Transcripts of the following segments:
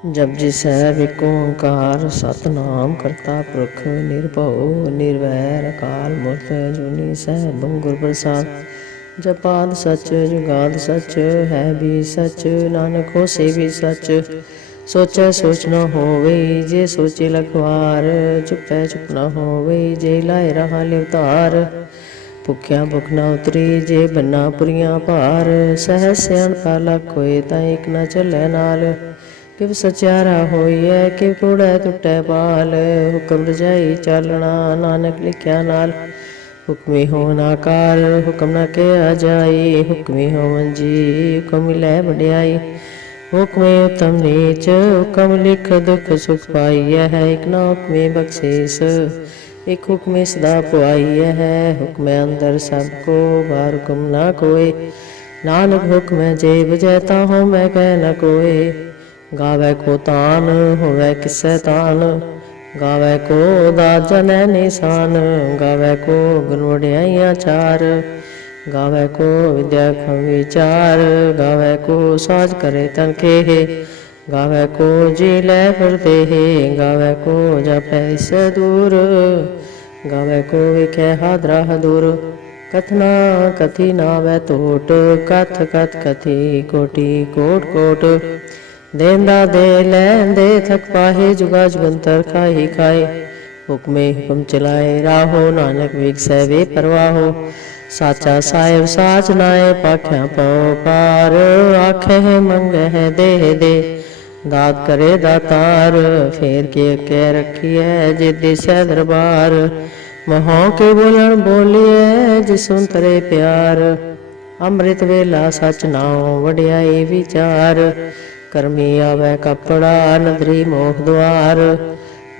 जपजी साहिब एक ओंकार सतनाम करता पुरख निर्भव निर्वैर अकाल मूर्त जुनी साहिब गुर प्रसाद। जपाद सच जुगाद सच है भी सच नानक होसे भी सच। सोचै सोच न होवे जे सोचे लखवार चुपै चुप न होवे जे लाए रहा लिवतार। भुख्या भुख न उतरी जे बन्ना पुरियां भार सहज सियाण पाला कोय ता एक न चलै नाल। किव सचारा होइए किव कूड़ै टुटै पाल हुक्म रजाई चालना नानक लिख्या नाल। हुक्मी होवन आकार हुक्म न किया जाई हुक्मी होवन जी हुक्म मिलै वड्याई। हुक्मे उत्तम नीच हुक्म लिख दुख सुख पाइय है एक न हुक्मे बख्शीस एक हुक्मे सदा पुआइय है। हुक्म अंदर सबको बार हुक्म न कोय नानक हुक्म जे बजैता हो मैं कह न कोय। गावै को तान होवै किसै तान गावै को दात जनै निशान। गावै को गुण वड्याइयां चार गावै को विद्या खम विचार। गावै को साज करे तन केहे गावै को जी लै फिर देहे। गावै को जापै इसै दूर गावै को विखै हादरा दूर। कथना कथी नावै टोट कथ कथ कथी कोटि कोट कोट। देंदा दे लैंदे थक पाहे जुगा जुगंतर खाही खाए। हुक्मे हुक्म चलाए राहो नानक विगसै वे परवाहो। साचा साहिब साच नाए पाख्या पौ पार आखे मंगे है देह दे दात करे दातार। फेर के कह रखी है जे दिसै दरबार महों के बोलन बोलिए जिसुन तरे प्यार। अमृत वेला सच नाओ वड्याई विचार करमी आवे कपड़ा नदरी मोख द्वार।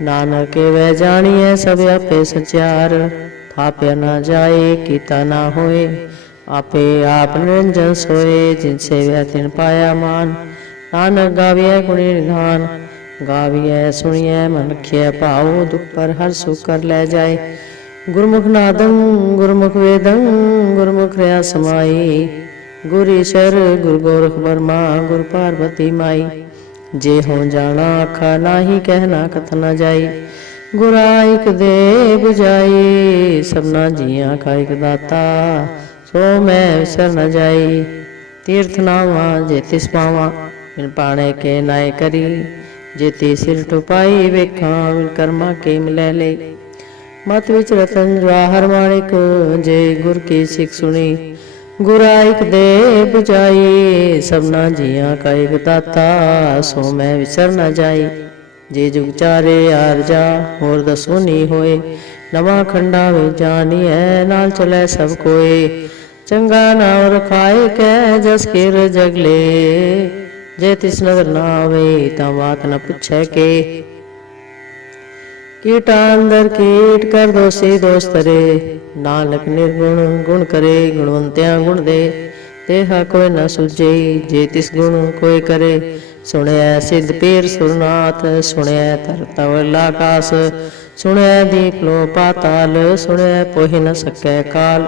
नानक वह जानिए सब आपे सचार थाप्या न जाए कीता न होए आपे आप निरंजन सोए। जिनसे वह तिन पाया मान नानक गाविय गुणी निधान। गाविय सुनिय मन रखिय भाव दुख पर हर सुख कर ले जाए। गुरमुख नादं गुरमुख वेदं गुरमुख रया समाई। गुर ईश्वर गुर गोरख बर्मा गुर पार्वती माई। जे हो जाना आखा नाही कहना कथ न जाई। गुराइक दे बुझाई सबना जिया का एक दाता सो मैं विसर न जाई। तीर्थ नावा जे तिस पावा बिन पाणे के नाय करी। जेती सिर टुपाई वेखा बिन कर्मा के मिलै ले। मत विच रतन जवाहर माणिक जे गुर की सिख सुनी। गुराइक दे बुझाई सबना जिया का एक दाता सो मैं विसर न जाई। जे जुग चारे यार जा होर दसो नी होए नवा खंडा वे जानिए नाल चलै सब कोए। चंगा नाम रखाए कै जस किर जगले जे तिस नजर ना आवे ता बात न पुछै के। कीटा अंदर कीट कर दोषी दोष तरे नानक निर्गुण गुण करे गुणवंत्या गुण दे। तेहा कोई न सुझे जे तिस गुण कोई करे। सुनया सिद्ध पीर सुरनाथ सुनया तर तवल आकाश। सुनया दीप लो पाताल सुनया पोहि न सकै काल।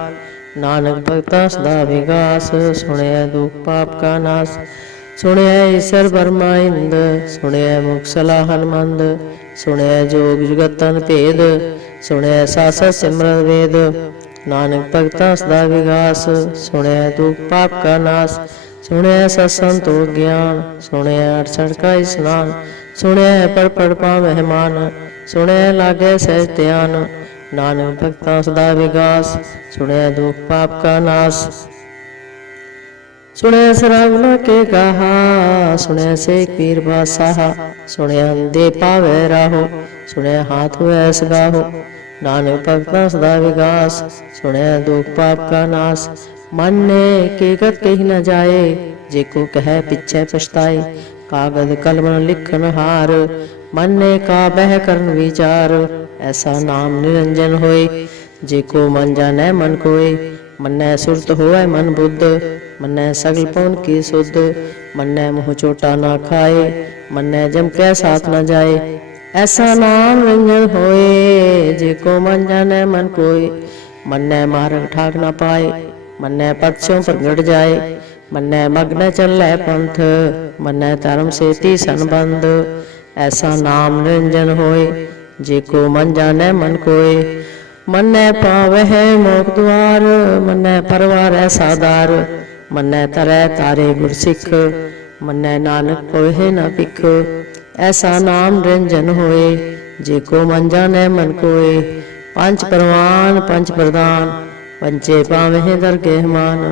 नानक भगता सदा विगास सुनया दुख पाप का नाश। सुनया ईश्वर ब्रह्मा इंद सुनया मुख सलाहन मंद। सुनया जोग जुगतन भेद सुनया सासत सिमरन वेद। नानक भगता सदा विगास सुनया दुख पाप का नाश। सुनया सत्संतो ज्ञान सुनया अड़सठ का स्नान। सुनया पढ़ पढ़ पा मेहमान सुनया लागे सहज ध्यान। नानक भगता सदा विगास सुनया दुख पाप का नाश। सुनया सरागुना के गाहा सुनया से पीर बादशाह। सुनया अंधे पावे राहो सुनया हाथ हुए सगाहो। नानक भगता सदा विगास सुनया दुख पाप का नाश। मन ने के गत कही न जाए जे को कह पिछे पछताए। कागज कलम लिखन हार मन ने का बह करन विचार। ऐसा नाम निरंजन होए जे को मन जाने मन कोय। मन्नै सुरत होए मन बुद्ध मन्नै सगल पवन की सुध। मन्नै मुँह चोटा ना खाए मन्नै जम कै साथ न जाए। ऐसा नाम रंजन होए जे को मन जाने मन कोय। मन्नै मार्ग ठाक न पाए मन्नै पद स्यों प्रगट जाए। मन्नै मग्न चलै पंथ, मन्नै धर्म सेती संबंध। ऐसा नाम निरंजन होए, जेको मन जानै मन कोय। मन्नै पावै मोक्ष द्वार, मन्नै परवारै साधार। मन्नै तरै तारे गुर सिख, मन्नै नानक कोहे न भिख। ऐसा नाम निरंजन होए, जेको मन जानै मन कोय। पंच परवान पंच प्रधान, पंचे पावें दरगेह मान।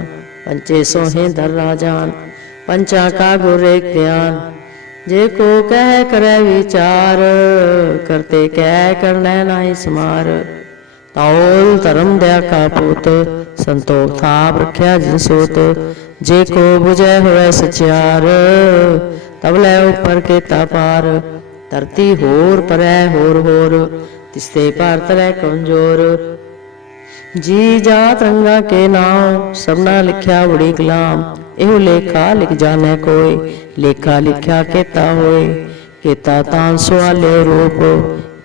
पंचे सोहें दर राजान, पंचा का गुर एक ध्यान। जेको कह करे विचार, करते कह करनै नाहि समार। तौल धर्म दया का पूत, संतोख थाप रख्या जिन सोत। जेको बुझै होए सचियार, तब लै उपर केता पार। धरती होर परै होर होर, तिसते पार तरै कमजोर। जी जात रंगा के नाम, सबना लिख्या बड़ी कलाम। एहो लेखा लिख जाने कोय, लेखा लिख्या केता होय। केता तान सुआले रूप,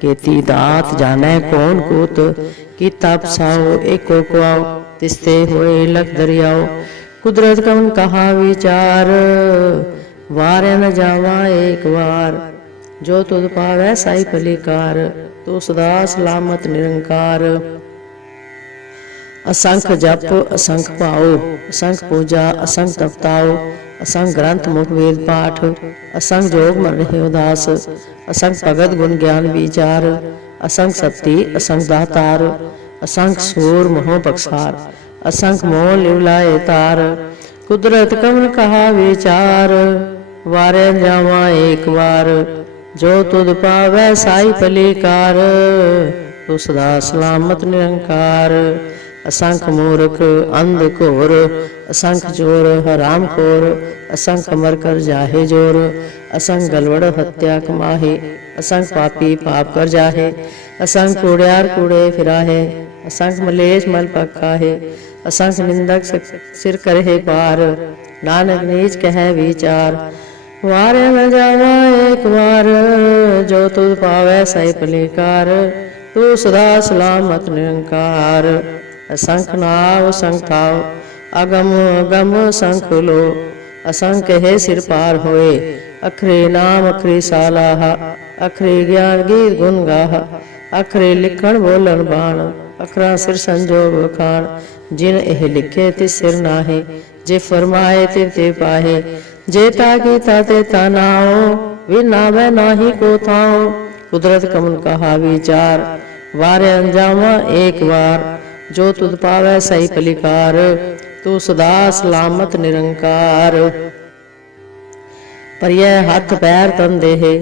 केती दात जाने कौन कूत। कीता पसाओ एको कुआओ, तिसते होए लख दरियाओ। कुदरत कवन कहा विचार, वारे न जावा एक बार। जो तुध पावै साई फलीकार, तू सदा सलामत निरंकार। असंख जप असंख भाओ, असंख पूजा असंख तपताओ। असंख ग्रंथ मुख वेद पाठ, असंख जोग मन रहे उदास। असंख भगत गुण ज्ञान विचार, असंख शक्ति असंख दातार। असंख सूर मोह बख्सार, असंख मोह लिवलाए तार। कुदरत कवन कहा विचार, वारे जावा एक बार। जो तुध पावै साई फलीकार, तू सदा सलामत निरंकार। असंख मूर्ख अंध घोर, असंख चोर हराम खोर। असंख मर कर जाहे जोर, असंख गलवड़ हत्या कमाहे। असंख पापी पाप कर जाहे, असंख कूड़ियार कूड़े फिराहे। असंख मलेश मल पग खाहे, असंख निंदक सिर करहे पार। नानक नीच कह विचार, वारे न जावा एक बार। जो तुध पावै साई फलीकार, तू सदा सलामत निरंकार। असंख नाव असंख थाव, अगम गम असंख लो। असंख है सिर पार होए, अखरे नाम अखरे सालाह। अखरे ज्ञान गीत गुण गाह, अखरे लिखण बोलन बाण। अखरा सिर संजोग वखाण, जिन एह लिखे तिस सिर नाहे। जे फरमाए तिव ते पाहे, जेता कीता तेता नाओ। विनावै नाही को थाओ, कुदरत कमन कहा विचार। वारे अंजामा एक बार, जो तुध पावै सही फलीकार। तू सदा सलामत निरंकार। पर यह हाथ पैर तन देहे,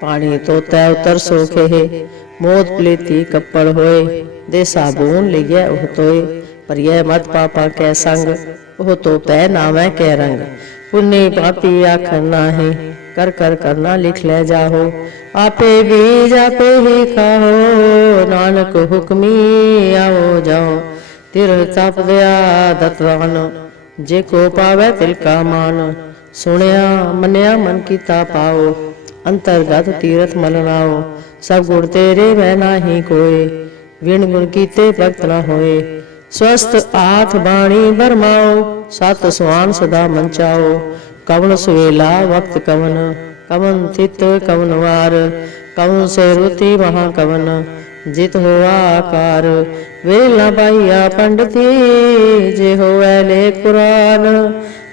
पानी तोतै उतर सोखे। मोद प्लेती कपड़ होए, दे साबुन लिया ओह तोए। पर यह मत पापा कै संग, ओह तो पै नावै कै रंग। पुण्य पापी आखन नाहे, कर कर करना लिख ले जाहो। आपे बीज आपे ही खाओ, नानक हुक्मी आओ जाओ। तिर तप दया दतवान, जेको पावै तिल का मान। सुनिया मनिया मन कीता पाओ, अंतरगत तीरथ मल नाओ। सब गुण तेरे मैं नाही कोय, विण गुण कीते भगत न होए। स्वस्थ आठ बाणी बरमाओ, सत सुहान सदा मंचाओ। कवन सुवेला वक्त कवन, कवन तित कवन वार। कवन से रुति महा कवन, जित होआ आकार। वेल न पाइया पंडिती, जे होवै ले कुरान।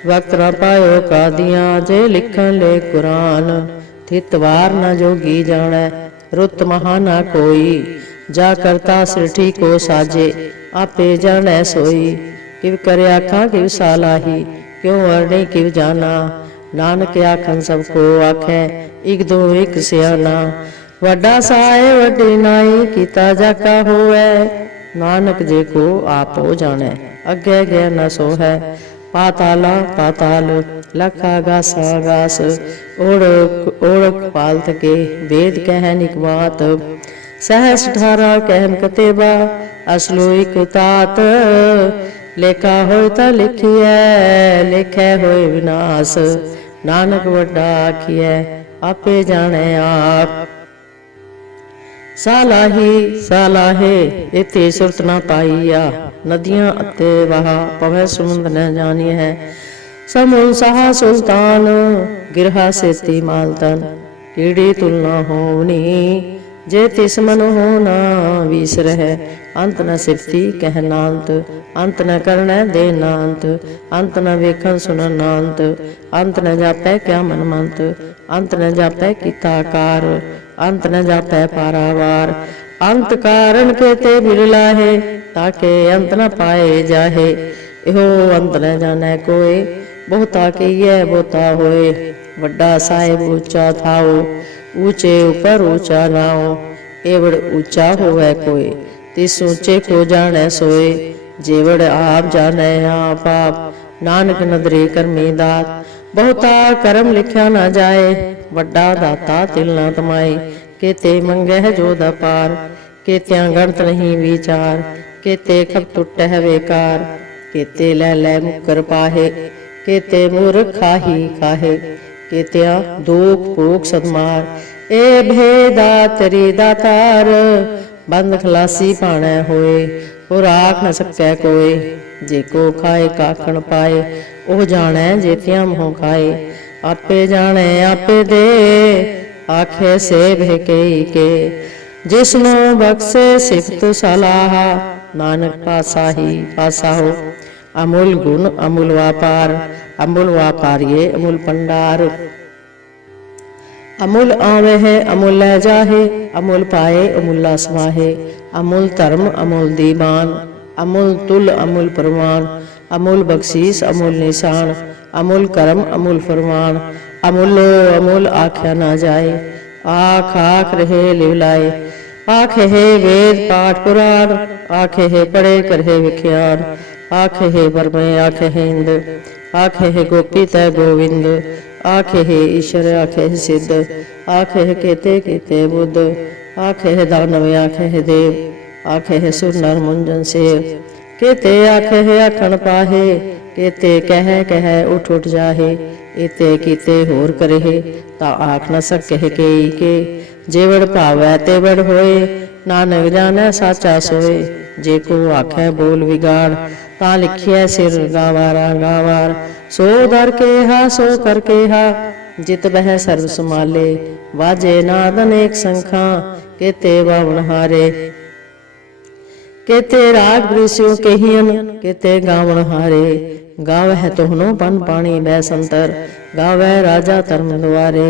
वक्त न पायो कादियां, जे लिखन ले कुरान। थित वार न जोगी जानै, रुत महा न कोई। जा करता सृष्टि को साजे, आपे जानै सोई। किव करे आखा किव सालाही, क्यों वर्णी किव जाना। नानक आखन सबको आखै, इक दो एक सियाना। वड्डा साए वड्डी नाई, कीता जाका होवै। नानक जे को आप हो जानै, अगे गया न सो है। पाताला पाताल, लख आगास आगास। ओढ़ ओढ़ पालत के, वेद कह निकमात। सहस 18 कहन कतेबा, असलो इक तात। लेखा होय ता लिखिए, लेखै होय विनाश। नानक वड्डा आखिए, आपे जाने आप। सालाही सालाहे, इते सुरत न पाईया। नदियां अते वहा, पवै समुंद न जानिए है। समूल सहा सुल्तान, गिरहा सेती मालतन। कीड़ी तुलना होवनी, जे तिस मन होना वीस रह। अंत न सिफती कहना अंत, अंत न करना देना अंत। अंत न वेखन सुनन अंत, अंत न जापै क्या मन मंत। अंत न जापै कीता कार, अंत न जापै पारावार। अंत कारण के ते बिरला है, ताके अंत न पाए जाहे। इहो अंत न जाने कोय, बहुता कहिए बहुता होए। वड्डा साहिब ऊंचा थाओ, ऊंचे ऊपर ऊंचा नाओ। एवड़ ऊंचा होवे कोय, तिस ऊंचे को जाने सोए। जेवड़ आप जाने आप आप, नानक नदरे करमी दात। बहुता करम लिखा न जाए, वड्डा दाता तिल न तमाए। केते मंगह जोध अपार, केत्या गणत नहीं विचार। केते खप टुटह बेकार, केते लै लै मुकर पाहे। केते मूर्ख खाही खाहे, केत्या दुख भूख सदमार। ए भेदा तरी दातार, बंद खलासी पाणै होए। और आख न सकै कोय, जेको खाए काखण पाए। ओह जाणै जेतिया मोह खाए, आपे जाणै आपे दे। आखे से भेकई के, जिसनो बख्शे सिफत सलाह। नानक पासाही पासाहो, अमूल गुण अमूल व्यापार। अमूल व्यापार ये अमूल भंडार। अमूल आवे है अमूल लै जाहे, अमूल पाए अमूला समाहे। अमूल धर्म अमूल दीवान, अमूल तुल अमूल परवान। अमूल बख्शीस अमूल निशान, अमूल करम अमूल फरमान। अमूलो अमूल आख्या ना जाए, आख आख रहे लिवलाए। आखे है वेद पाठ पुराण, आखे है पढ़े करहे विख्यान। आखे है बरमे आखे है इंद, आखे है गोपी तय गोविंद। आखे है ईश्वर आखे है सिद्ध, आखे है केते केते बुद्ध। आखे है दानव आखे है देव, आखे है सुर नर मुंजन सेव। केते आखे है आखण पाहे, केते कह कह उठ उठ जाहे। इते कीते होर करहे, ता आख न सके के। जेवड़ भावै तेवड़ होए, नानक जानै साचा सोए। जेको आखे बोल विगाड़, ता लिखिए सिर गावारा गावार। सो दर के हा सो कर के हा, जित बह सर्व समाले। वाजे नाद अनेक संखा, केते बावण हारे। केते राग बृष्यो कहियन, केते गावण हारे। गावह तोहनो पन पानी बै संतर, गावह राजा धर्म द्वारे।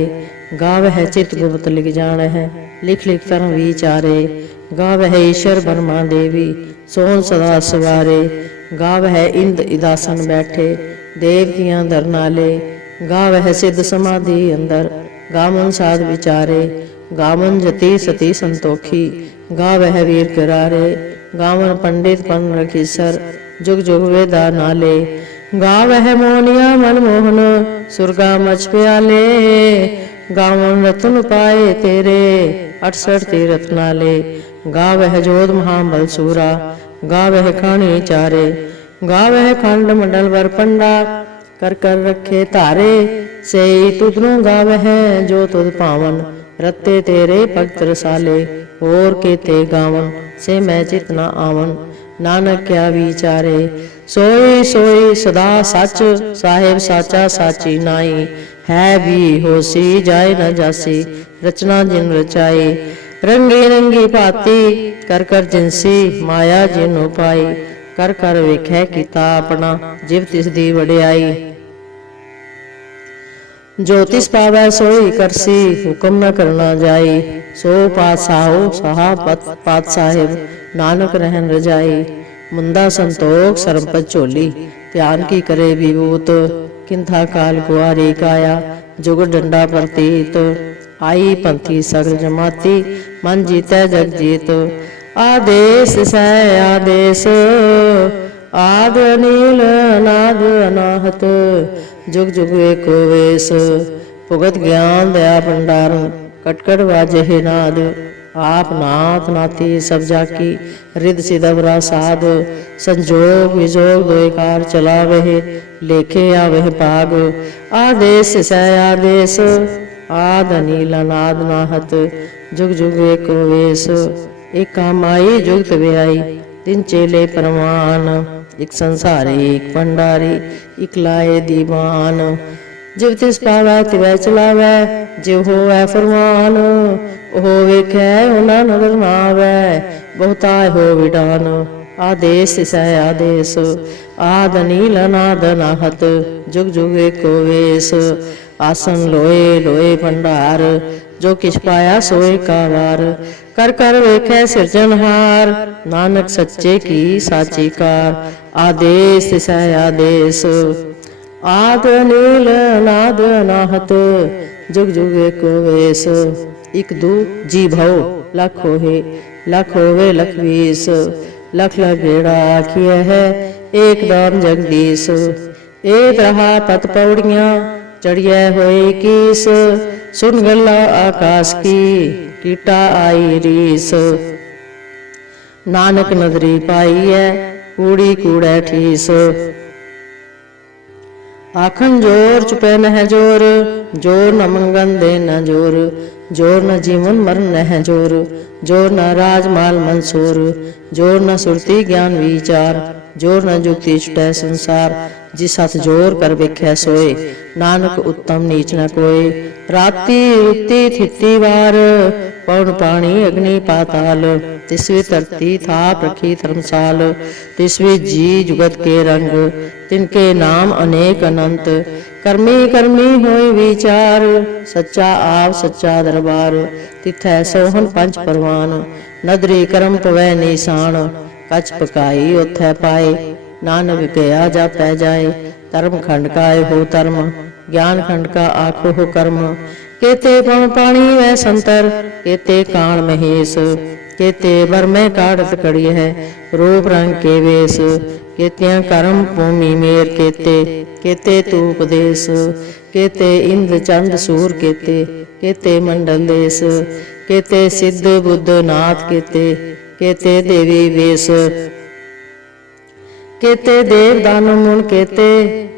गावह चित गुप्त लिख जान है, लिख लिख तरम विचारे। गावह ईश्वर ब्रह्मा देवी, सोन सदा सवारे। गावह इंद इदासन बैठे, देवतियां धरनाले। गावह सिद्ध समाधि अंदर, गावन साध विचारे। गावन जति सती संतोखी, गावह वीर करारे। गावन पंडित पन रखीसर, जुग जुग वेदा नाले। गावह मोनिया मनमोहन, सुरगा मच प्याले। गावन रतन पाए तेरे, 68 तीरथ नाले। गावह जोध महाबल सूरा, गावह खानी चारे। गावह खंड मंडल वर पंडा, कर कर रखे धारे। सेई तुधनु गावह जो तुध पावन, रत्ते तेरे भगत रसाले। और केते गावन से मैं चित न आवन, नानक क्या विचारे। सोई सोई सदा सच, साहेब साचा साची नाई। है भी होसी जाए न जासी, रचना जिन रचाई। रंगी रंगी भांति कर कर जिनसी, माया जिन उपाई। कर कर वेखै कीता अपना, जिव तिस दी वडियाई। जो तिस पावै सोई करसी, हुक्म न करना जाई। सो पातशाहो सहा पात साहिब, नानक रहन रजाई। मुंदा संतोख सरमपत झोली, ध्यान की करे विभूत। किंथा काल गुआरी काया, जुग डंडा प्रतीत। आई पंथी सगल जमाती, मन जीतै जग जीत। आदेश सै आदेश, आद अनील अनाद अनाहत। जुग जुग एको वेश, भुगत ज्ञान दया भंडारण। कटकट वाजे नाद, आप नाथ नाती सब जाकी। रिद सिदवरा साध, संजोग विजोग दोकार चला वह। लेखे आवह भाग, आदेश सै आदेश। आद अनील अनाद नाहत, जुग जुग एको वेश। एका माई जुगत व्याई, तिन चेले परवान। एक संसारी एक भंडारी एक लाए दीवान। जिव तिस पावै तिवै चलावै जिव होवै फरमान। ओह वेखै ओना नदर ना आवै बहुताय हो विडान। आदेश तिसै आदेश आद नील अनाद अनाहत जुग जुग एको वेश। आसन लोए लोए भंडार जो किछ पाया सोए का वार। कर कर वेखै सिरजनहार नानक सच्चे की साची कार। आदेश तिसै आदेश आद नील अनाद अनाहत जुग जुग एको वेश। इक दू जी भव लख होहे लख होवे लख बीस। लख लख गेड़ा आखिया है एक दान जगदीश। एक रहा पत पौड़ियाँ चढ़िया होए कीस। सुन गला आकाश की कीटा आई रीस। नानक नदरी पाई है कूड़ी कूड़ै ठीस। आखन जोर चुपै नह जोर जोर न मंगन दे न जोर। जोर न जीवन मरण नह जोर जोर न राजमाल मंसूर। जोर न सुरती ज्ञान विचार जोर न जुक्ति छुटै संसार। जिस हथ जोर कर वेखै सोए नानक उत्तम नीच न कोय। राती रुती थिती वार पवन पानी अग्नि पाताल। तिसवी धरती थाप रखी धर्मसाल। तिसवी जी जुगत के रंग तिनके नाम अनेक अनंत। कर्मी कर्मी होय विचार सच्चा आप सच्चा दरबार। तिथै सोहन पंच परवान नदरी करम पवै निशान। कच पकाई उथै पाए नानक गया जापै जाए। धर्म खंड का हो धर्म ज्ञान खंड का आखो हो कर्म। केते पवन पानी वै संतर केते काल महेश। केते बर में काढ़त कड़ी है रूप रंग के वेश। केतियां कर्म भूमि मेर केते केते तू उपदेश। केते इंद्र चंद सूर केते केते मंडल देश। केते सिद्ध बुद्ध नाथ केते केते देवी वेश। केते देव दानव मुन केते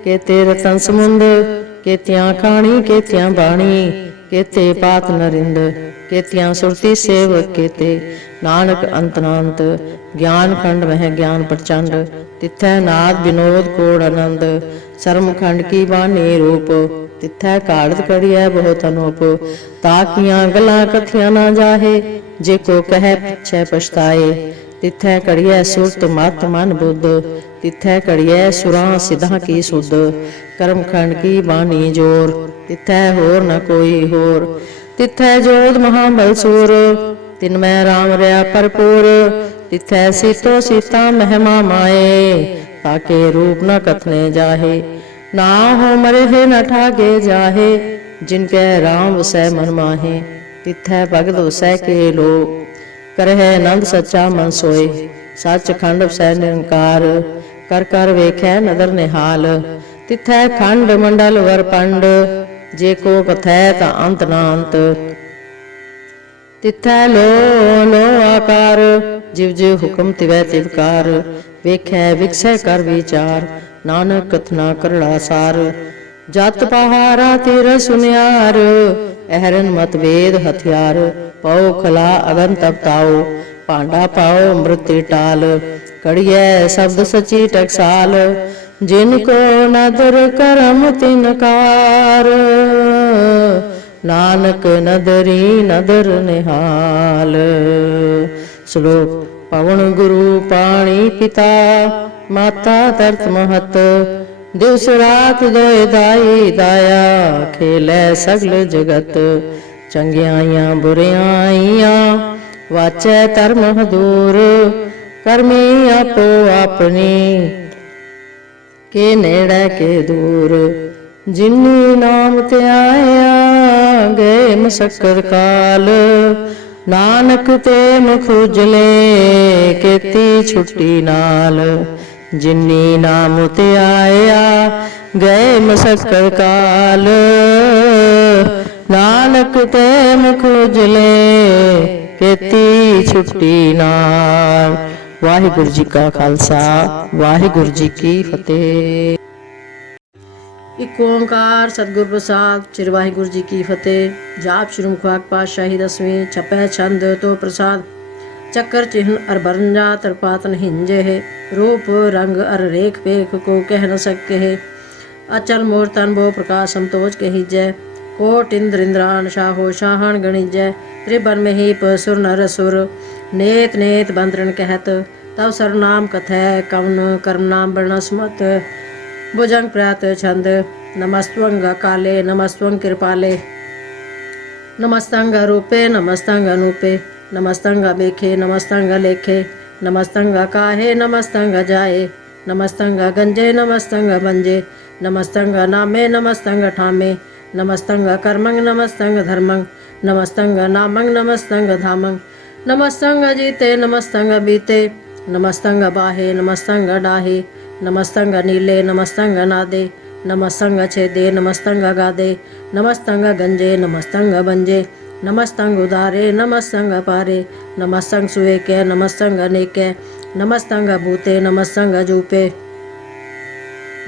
केते रतन समुंद। केतियां खाणी केतियां बाणी केते पात नरिंद। केतियां सुरती सेवक केते नानक अंतनांत। ज्ञान खंड वह ज्ञान प्रचंड तिथै नाद विनोद कोड आनंद। शर्म खंड की बानी रूप तिथै काढ़त कड़िया बहुत अनूप। ताकियां गला कथियां ना जाहे जेको कह पिछै पछताए। तिथै कड़िया सुरत मत मन बुद्ध तिथै कड़िया सुरां सिद्धां की सुध। कर्म खंड की बानी जोर तिथै होर न कोई होर। तिथै जोध महाबल सूर तिनमै राम रया भरपूर। तिथै सीतो सीता महिमा माए ताके रूप न कथने जाहे। ना हो मरे है न ठागे जाहे जिनके राम वसै मन माहे। तिथै भगत वसै के लो करह नंद सच्चा मन सोए। सच खंड वसै निरंकार कर कर वेखै नदर निहाल। तिथै खंड मंडल वर पंड जेको कथै ता अंत ना अंत। तिथै लो लो आकार जिव जिव हुक्म तिवै तिवकार। वेखै विकसै कर विचार नानक कथना करड़ा सार। जत पहारा तिर सुनियार अहरन मत वेद हथियार। पौ खला अगन तब ताओ पांडा पाओ मृत्यु टाल। कड़ियै शब्द सची टकसाल जिनको नदर करम तिनकार। नानक नदरी नदर निहाल। श्लोक पवन गुरु पाणी पिता माता तरत महत। दिवस रात दोए दाई दाया खेलै सगल जगत। चंगियाइयां बुरियाइयां वाचै धर्म हदूर। करमी आपो अपनी के नेड़े के दूर। जिन्नी नाम ते आया गए मशक्कर काल। नानक ते मुख उजले केती छुट्टी नाल। जिन्नी नाम ते आया गए मशक्कर काल। नानक ते मुख उजले केती छुट्टी नाल। वाहिगुरु जी का खालसा वाहिगुरु जी की फतेह। इक ओंकार सतगुर प्रसाद श्री वाहिगुरु जी की फतेह। जाप श्री मुखवाक पातशाही 10वीं छपै छंद तो प्रसाद। चक्कर चिन्ह अर बरंजा तरपात हिंजे है। रूप रंग अर रेख पेख को कह न सके है। अचल मूर्तन बो प्रकाश समतोज कही जय। कोट इंद्र इंद्रान शाहो शाहन गणिजय। त्रिभुवन में ही सुर नर सुर नेत नेत बंदरन कहत। तब सरनाम कथय कवन कर्म नाम वर्णस्मत। भुजंग प्रयात छंद नमस्तंग काले नमस्तंग कृपाले। नमस्तंग रूपे नमस्तंग अनूपे। नमस्तंग बेखे नमस्तंग लेखे। नमस्तंग काहे नमस्तंग जाए। नमस्तंग गंजे नमस्तंग बंजे। नमस्तंग नामे नमस्तंग ठामे। नमस्तंग कर्मंग नमस्तंग धर्मंग। नमस्तंग नामंग नमस्तंग धामंग। नमस्तंग जीते नमस्तंग बीते। नमस्तंग बाहे नमस्तंग डाहे। नमस्तंग नीले नमस्तंग नादे। नमस्तंग छेदे नमस्तंग गादे। नमस्तंग गंजे नमस्तंग बंजे। नमस्तंग उदारे नमस्तंग पारे। नमस्तंग सुएके नमस्तंग अनेके। नमस्तंग भूते नमस्तंग जूपे।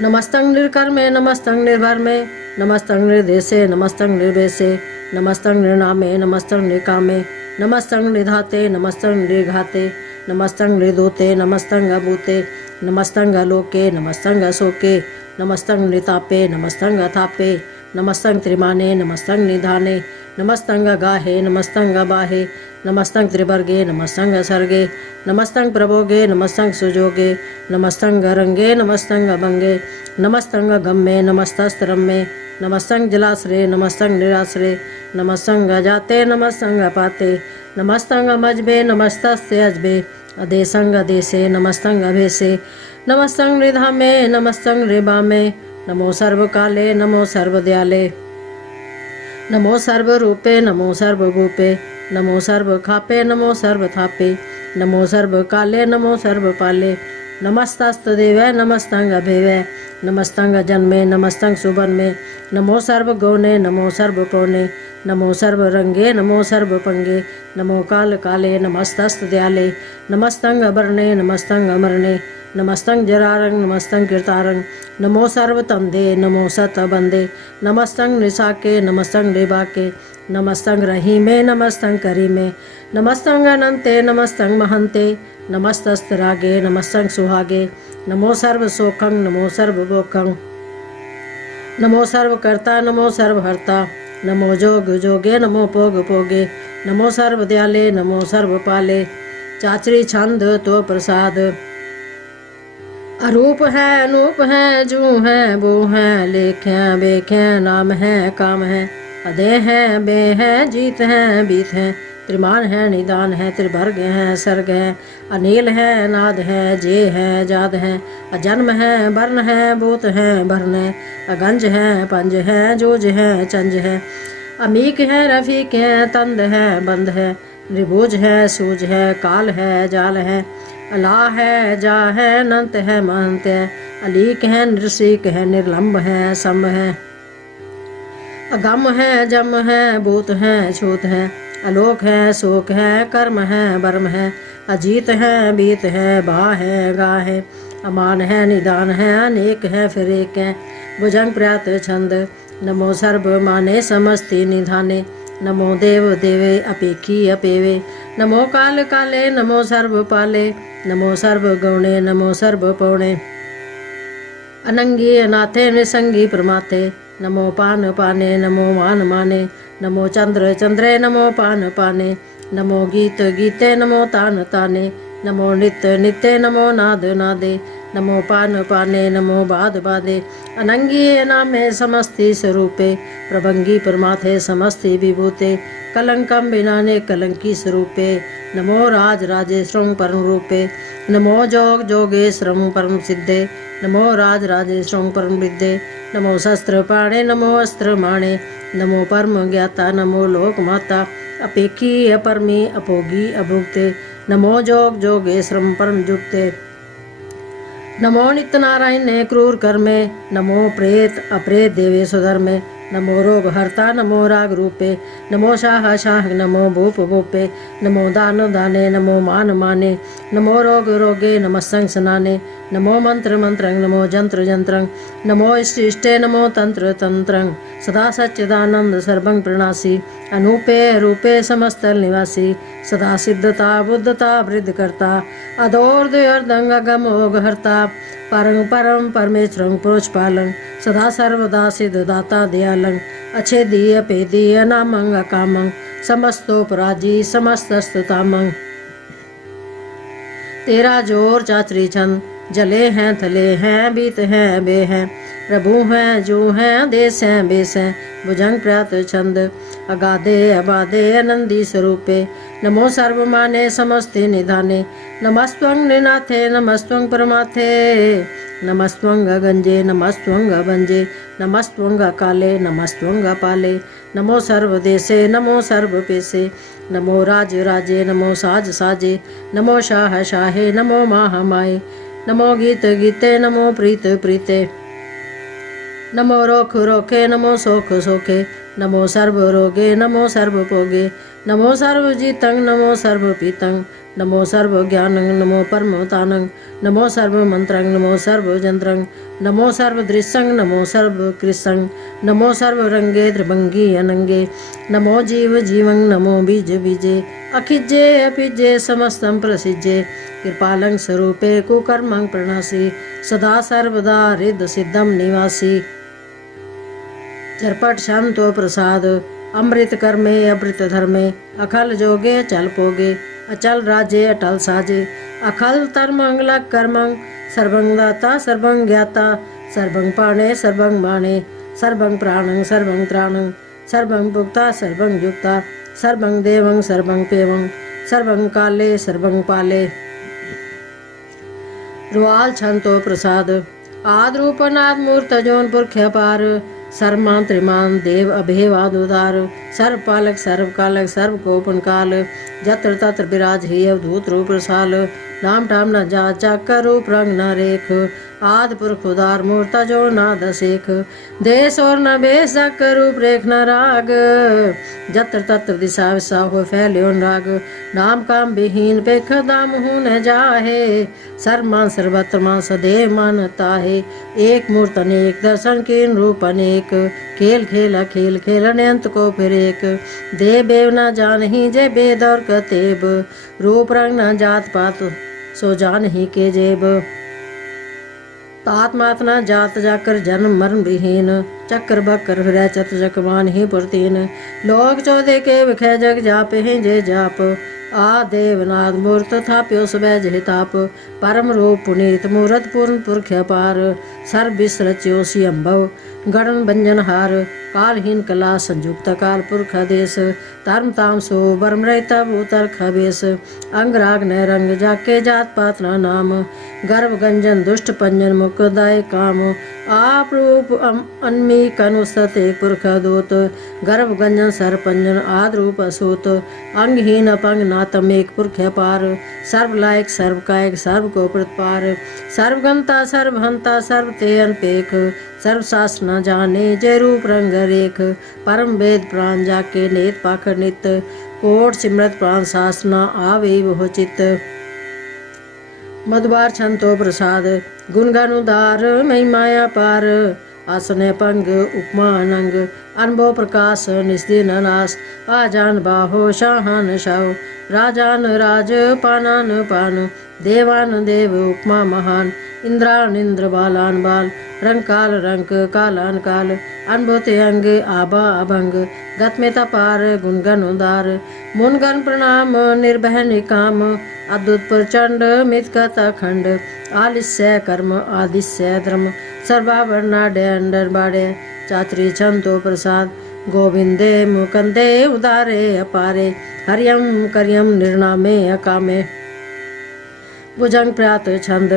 नमस्तंग निर्कर्मे नमस्तंग निर्भरमे। नमस्तंग निर्देशे नमस्तंग निर्वेशे। नमस्तंग निर्नामे नमस्तंग निकामे। नमस्तंग निधाते नमस्तंग निर्घाते। नमस्तंग निर्दूते नमस्तंग भूते। नमस्तंग लोके नमस्तंग शोके। नमस्तंग नितापे नमस्तंग थापे। नमस्तंग त्रिमाने नमस्तंग निधाने। नमस्तंग गाहे नमस्तंग बाहे। नमस्तंग त्रिवर्गे नमस्तंग सर्गे। नमस्तंग प्रभोगे नमस्तंग सुजोगे। नमस्तंग रंगे नमस्तंग भंगे। नमस्तंग गम्मे नमस्तस्त्रम्मे। नमस्तंग जलाश्रे नमस्तंग निराश्रे। नमस्तंग जाते नमस्तंग पाते। नमस्तंग मजबे नमस्तस्य अजबे। अदेशंग देशे नमस्तंग अभेसे। नमस्तंग निधामे नमस्तंग रेबामे। नमो सर्व काले नमो सर्व दयाले। नमो सर्व रूपे नमो सर्व भूपे। नमो सर्व खापे नमो सर्व थापे। नमो सर्व काले नमो सर्व पाले। नमस्तस्त देवै नमस्तंग अभेवै। नमस्तंग जन्मे नमस्तंग सुबन्मे। नमो सर्व गौने नमो सर्व पौने। नमो सर्व रंगे नमो सर्व पंगे। नमो काल काले नमस्तस्त दयाले। नमस्तंग अबरणे नमस्तंग अमरणे। नमस्तंग जरारंग नमस्तंग कीर्तारंग। नमो सर्व तंदे नमो सत बंदे। नमस्तंग निसाके नमस्तंग निबाके। नमस्तंग रहीमे नमस्तंग करीमे। नमस्तंग अनंते नमस्तंग महंते। नमस्तस्त रागे नमस्तंग सुहागे। नमो सर्व सोखंग नमो सर्व बोखंग। नमो सर्व कर्ता नमो सर्व हर्ता। नमो जोग जोगे नमो पोग पोगे। नमो सर्व दयाले नमो सर्व पाले। चाचरी छंद तो प्रसाद। अरूप है अनूप है जू है वो है लेख है बेख है नाम है काम है। अदे है बे है जीत है बीत है। त्रिमान है निदान है त्रिभर्ग है सर्ग है। अनिल है नाद है जे है जाद है। अजन्म है वर्ण है भूत है भरन है। अगंज है पंज है जूझ है चंज है। अमीक है रफीक है तंद है बंद है। निभुज है सूझ है काल है जाल है। अला है जा है अनंत है महंत है। अलीक है नृसिक है निर्लंब है सम्भ है। अगम है जम है भूत है छूत है। अलोक है शोक है कर्म है वर्म है। अजीत है बीत है बा है गा है। अमान है निदान है अनेक है फिर एक है। भुजंग प्रयात छंद नमो सर्व माने समस्ति निधाने। नमो देव देवे अपेखी अपेवे। नमो काल काले नमो सर्व पाले। नमो सर्व गौणे नमो सर्व पौणे। अनंगी अनाथे निसंगी प्रमाथे। नमो पान पाने नमो मान माने। नमो चंद्र चंद्रे नमो पान पाने। नमो गीत गीते नमो तान ताने। नमो नित्य नित्य नमो नाद नादे। नमो पान पाने नमो बाद बादे। अनंगी नामे समस्ति स्वरूपे। प्रभंगी प्रमाथे समस्ति विभूते। कलंकम बिनाने कलंकी स्वरूपे। नमो राज राजेश्वरं परम रूपे। नमो जोग जोगेश्वरं परम सिद्धे। नमो राज राजेश्वरं परम विद्ये। नमो शस्त्र पाणे नमो अस्त्र माणे। नमो परम ज्ञाता नमो लोक माता। अपेखी अपरमी अपोगी अभुक्ते। नमो जोग जोगेश्वरं परम जुक्ते। नमो नित्य नारायण ने क्रूर कर्मे। नमो प्रेत अप्रेत देवेश्वर में। नमो रोग हरता नमो राग रूपे नमो शाह शाह नमो भूप भूपे नमो दान दाने नमो मान माने नमो रोग रोगे नमस्संग सनाने नमो मंत्र मंत्रं नमो जंत्र जंत्रं नमो इष्ट इष्टे नमो तंत्र तंत्रं सदा सच्चिदानंद सर्वं प्रणासी अनूपे रूपे समस्तल निवासी सदा सिद्धता बुद्धता वृद्ध करता अदोर्द अर्धंग अगमोग हरता परं परम परमेश्वरं पुरुष पालं सदा सर्वदा सिद्ध दाता दयालं अच्छेदीय पेदीय अनामं अकामं समस्तोपराजी समस्तस्तुतामं तेरा जोर चाचरी छंद जले हैं थले हैं बीत हैं बे हैं प्रभु हैं जो हैं देश हैं बेस हैं भुजंग प्रत छंद अगाधे अबाधे आनंदी स्वरूपे नमो सर्वमाने समस्ते निधाने नमस्त्वं निनाथे नमस्त्वं परमाथे नमस्त्वं गंजे नमस्त्वं भंजे नमस्त्वं काले नमस्त्वं पाले नमो सर्वदेशे नमो सर्वपेशे नमो राज राजे नमो साज साजे नमो शाह शाहे नमो महामाये नमो गीत गीते नमो प्रीत प्रीते नमो रोख रोखे नमो सोख सोखे नमो सर्व रोगे नमो सर्व भोगे नमो सर्व जीतं नमो सर्व पीतं नमो सर्व ज्ञानं नमो परमतानं नमो सर्व मंत्रं नमो सर्व जंत्रं नमो सर्व दृश्यं नमो सर्व कृशं नमो सर्व रंगे त्रिभंगी अनंगे नमो जीव जीवं नमो बीज बीजे अखिजे अपिजे समस्तं प्रसिजे कृपालं स्वरूपे कुकर्मं प्रणासी सदा सर्वदा हृद सिद्धं निवासी चरपट शांतो प्रसाद अमृत कर्मे अमृत धर्मे अखल जोगे चल पोगे अचल राजे अटल साजे अखल तरमंग लग कर्मंग सर्वं दाता सर्वं ज्ञाता सर्वं पाणे सर्वं बाणे सर्वं प्राणं सर्वं त्राणं सर्वं भुक्ता सर्वं युक्ता सर्वं देवं सर्वं पेवं सर्वं काले सर्वं पाले रुआल छंतो प्रसाद आद्रूपनाथ मूर्त जौनपुर ख्यपार सर्वमान त्रिमान देव अभेवादुदार सर्वपालक सर्वकालक सर्व गोपन काल जत्र तत्र विराज ही अवधूत रूप रसाल नाम टाम न जा चाकर रूप रंग न रेख आद पुरख उदार मूर्ता जो नाद शेख देश और न बेश कर रूप रेख न राग जत्र तत्र दिशा विशा हो फैल्यो राग नाम काम विहीन पेख दाम हूँ न जाहे सर्वमान सर्वत्र मान सदैव मानता है एक मूर्त अनेक दर्शन कीन रूप अनेक खेल खेला खेल खेलने अंत को फिर एक देव बेव न जान ही जय बेद और कतेब रूप रंग न जात पात सो जान ही के जेब तात मात न जात जाकर जन्म मरण विहीन चक्कर बक्कर फिर चत जकमान ही पुरतीन लोग चौदह के विखय जग जाप हैं जे जाप आ देवनाथ मूर्त थाप्यो सबै जहिताप परम रूप पुनीत मूर्त पूर्ण पुरख अपार सर्व विस रच्यो सियंभव गणन भंजन हार कालहीन कला संयुक्त काल पुरख देश धर्म ताम सो बर्म रहता भूतर खबेश अंग राग न रंग जाके जात पात न नाम गर्भ गंजन दुष्ट पंजन मुकदाय काम आप रूप अन्मी कनुसत एक पुरख दूत गर्भ गंजन सर पंजन आद रूप असूत अंगहीन अपंग नातम एक पुरख पार सर्व लायक सर्व कायक सर्व को प्रतपार सर्वगंता सर्वहंता सर्व ते अनपेख सर्व शास्त्र न जाने जय रूप रंग रेख परम वेद प्राण जाके नेत पाखर नित कोट सिमरत प्राण शास्त्र न आवे वह चित्त मधुबार छंतो प्रसाद गुणगण उदार महिमाया पार आसन पंग उपमा अनंग अनुभव प्रकाश निस्दिन नाश आजान बाहो शाहान शाहो राजान राज पानान पान देवान देव उपमा महान इंद्रान इंद्र बालान बाल रंग काल रंग कालान काल अनुभूति अंग आबा अभंग गतमेता पार गुणगण उदार मुनगण प्रणाम निर्भय निकाम अद्भुत प्रचंड मित कथा खंड आलिस्य कर्म आदिस्य धर्म सर्वावरणा डैंडर बाड़े चात्री छंतो प्रसाद गोविंदे मुकंदे उदारे अपारे हरियम करियम निर्णामे अकामे भुजंग प्रात छंद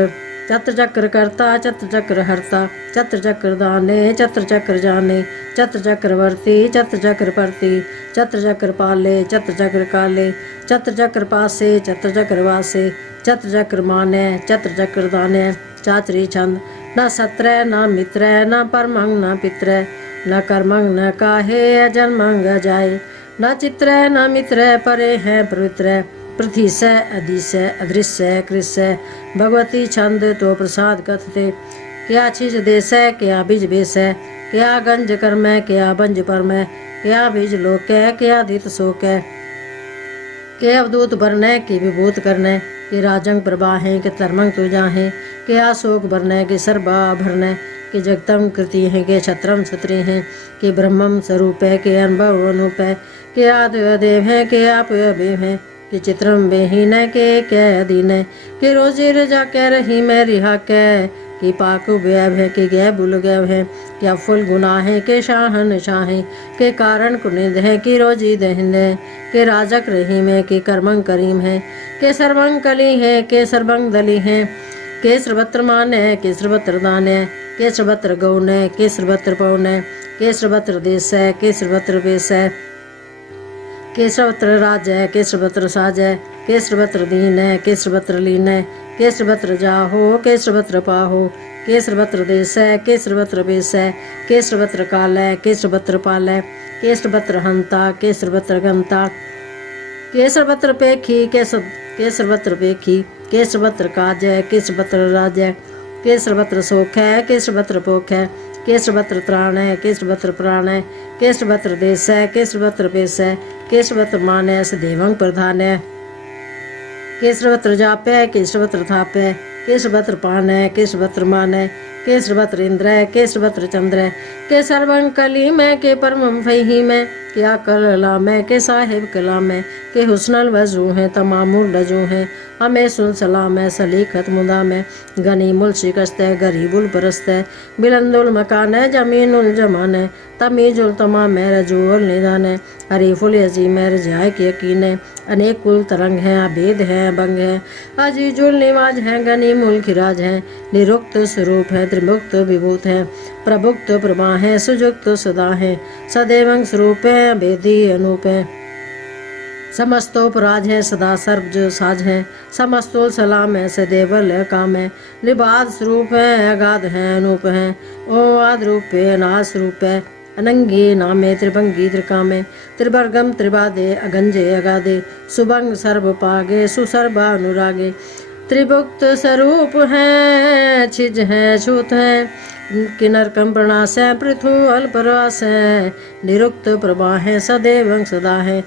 चत्र चक्र करता चत्र चक्र हरता चत्र चक्र दाने चत्र चक्र जाने चत्र चक्रवर्ती चत्र चक्र परती चत्र चक्र पाले चत्र चक्र काले चत्र चक्र पासे चत्र चक्र वासे चत्र चक्र माने चत्र चक्र दाने चाचरी छंद न सत्र न मित्र न परमंग न पित्र न कर्मंग न काहे जन्मंग जाए, न चित्र न मित्र परे हैं पवित्र, पृथ्वी से अधिसे अदृश्य कृष्य, भगवती छंद तो प्रसाद कथते, क्या चीज देश है क्या बीज बेस है, क्या गंज कर्म है क्या बंज परम है, क्या बीज लोक है क्या दित शोक है, के अवधूत बरने की विभूत करने, के राजंग प्रभा है के तरमंग तुजा है, के अशोक बरने के सर्बा भरने, के जगतम कृति है के छत्रम छत्री हैं, के ब्रह्मम स्वरूप है के अनुभव अनूप है, के आदि देव है के आप अभिव है, कि चित्रम बेहीन है के क्या अधीन है, कि रोजी रजा कह रही मैं रिहा कै, कि पाकु व्यव है कि गै बुल गैव है, क्या फुल गुनाह है के शाहन शाहे, के कारण कुनिंद है कि रोजी दहिंद है, के राजक रहीम है कि कर्मंग करीम है, के सर्वंग कली है के सर्वंग दली है, के सर्वत्र मान है के सर्वत्र दान है, के सर्वत्र गौन है के सर्वत्र पौन है, के सर्वत्र देश है के सर्वत्र वेश है, के सर्वत्र राज है के सर्वत्र साज है, के सर्वत्र दीन है के सर्वत्र लीन है, के सर्वत्र जाहो के सर्वत्र पाहो, के सर्वत्र देश है के सर्वत्र बेस है, के सर्वत्र काल है के सर्वत्र पाल है, के सर्वत्र हंता के सर्वत्र गंता, के सर्वत्र पेखी के सर्वत्र पेखी, के सर्वत्र काज है के सर्वत्र राज है, के सर्वत्र सोख है के सर्वत्र पोख है, के सर्वत्र त्राण है के सर्वत्र प्राण है, के सर्वत्र देश है के सर्वत्र पेश है, के सर्वत्र मान है सदैवं प्रधान है, के सर्वत्र जाप है के सर्वत्र थाप है, के सर्वत्र पान है के सर्वत्र मान है, के सर्वत्र इंद्र है के सर्वत्र चंद्र है, के सर्वं कलीम है के परमं फहीम है, क्या कलाम है के साहिब कलाम है, के हुस्नल वजू है तमामुल रजू है, हमें सुन सलाम है सलीखत मुदाम है, गनीमुल शिकस्त है गरीबुल परस्त है, बिलंदुल मकान है जमीनुल जमान है, तमीजुल तमाम है रजूल निदान है, हरीफुल अजीम है रजाय के यकीन है, अनेक कुल तरंग हैं अभेद हैं बंग है, अजीजुल निवाज है गनीमुल खिराज है, निरुक्त स्वरूप है त्रिमुक्त विभूत है, प्रभुक्त प्रभा है सुजुक्त सदा है, सदैवं स्वरूप है अभेदी अनूप है, समस्तोपराज है सदा सर्व जो साज है, समस्तोल सलाम है सदैवल काम है, निबाद स्वरूप है अगाध है अनूप है, ओ आद रूप है नास रूप है, अनंगी नामे त्रिभंगी त्रिकामे, त्रिवर्गम त्रिबादे अगंजे अगाधे, सुभंग सर्व पागे सुसर्वा अनुरागे, त्रिभुक्त स्वरूप है छिज है छूत है, किन्नर कंपणास है पृथु अल्परास है, निरुक्त प्रभा है सदैव सदा है,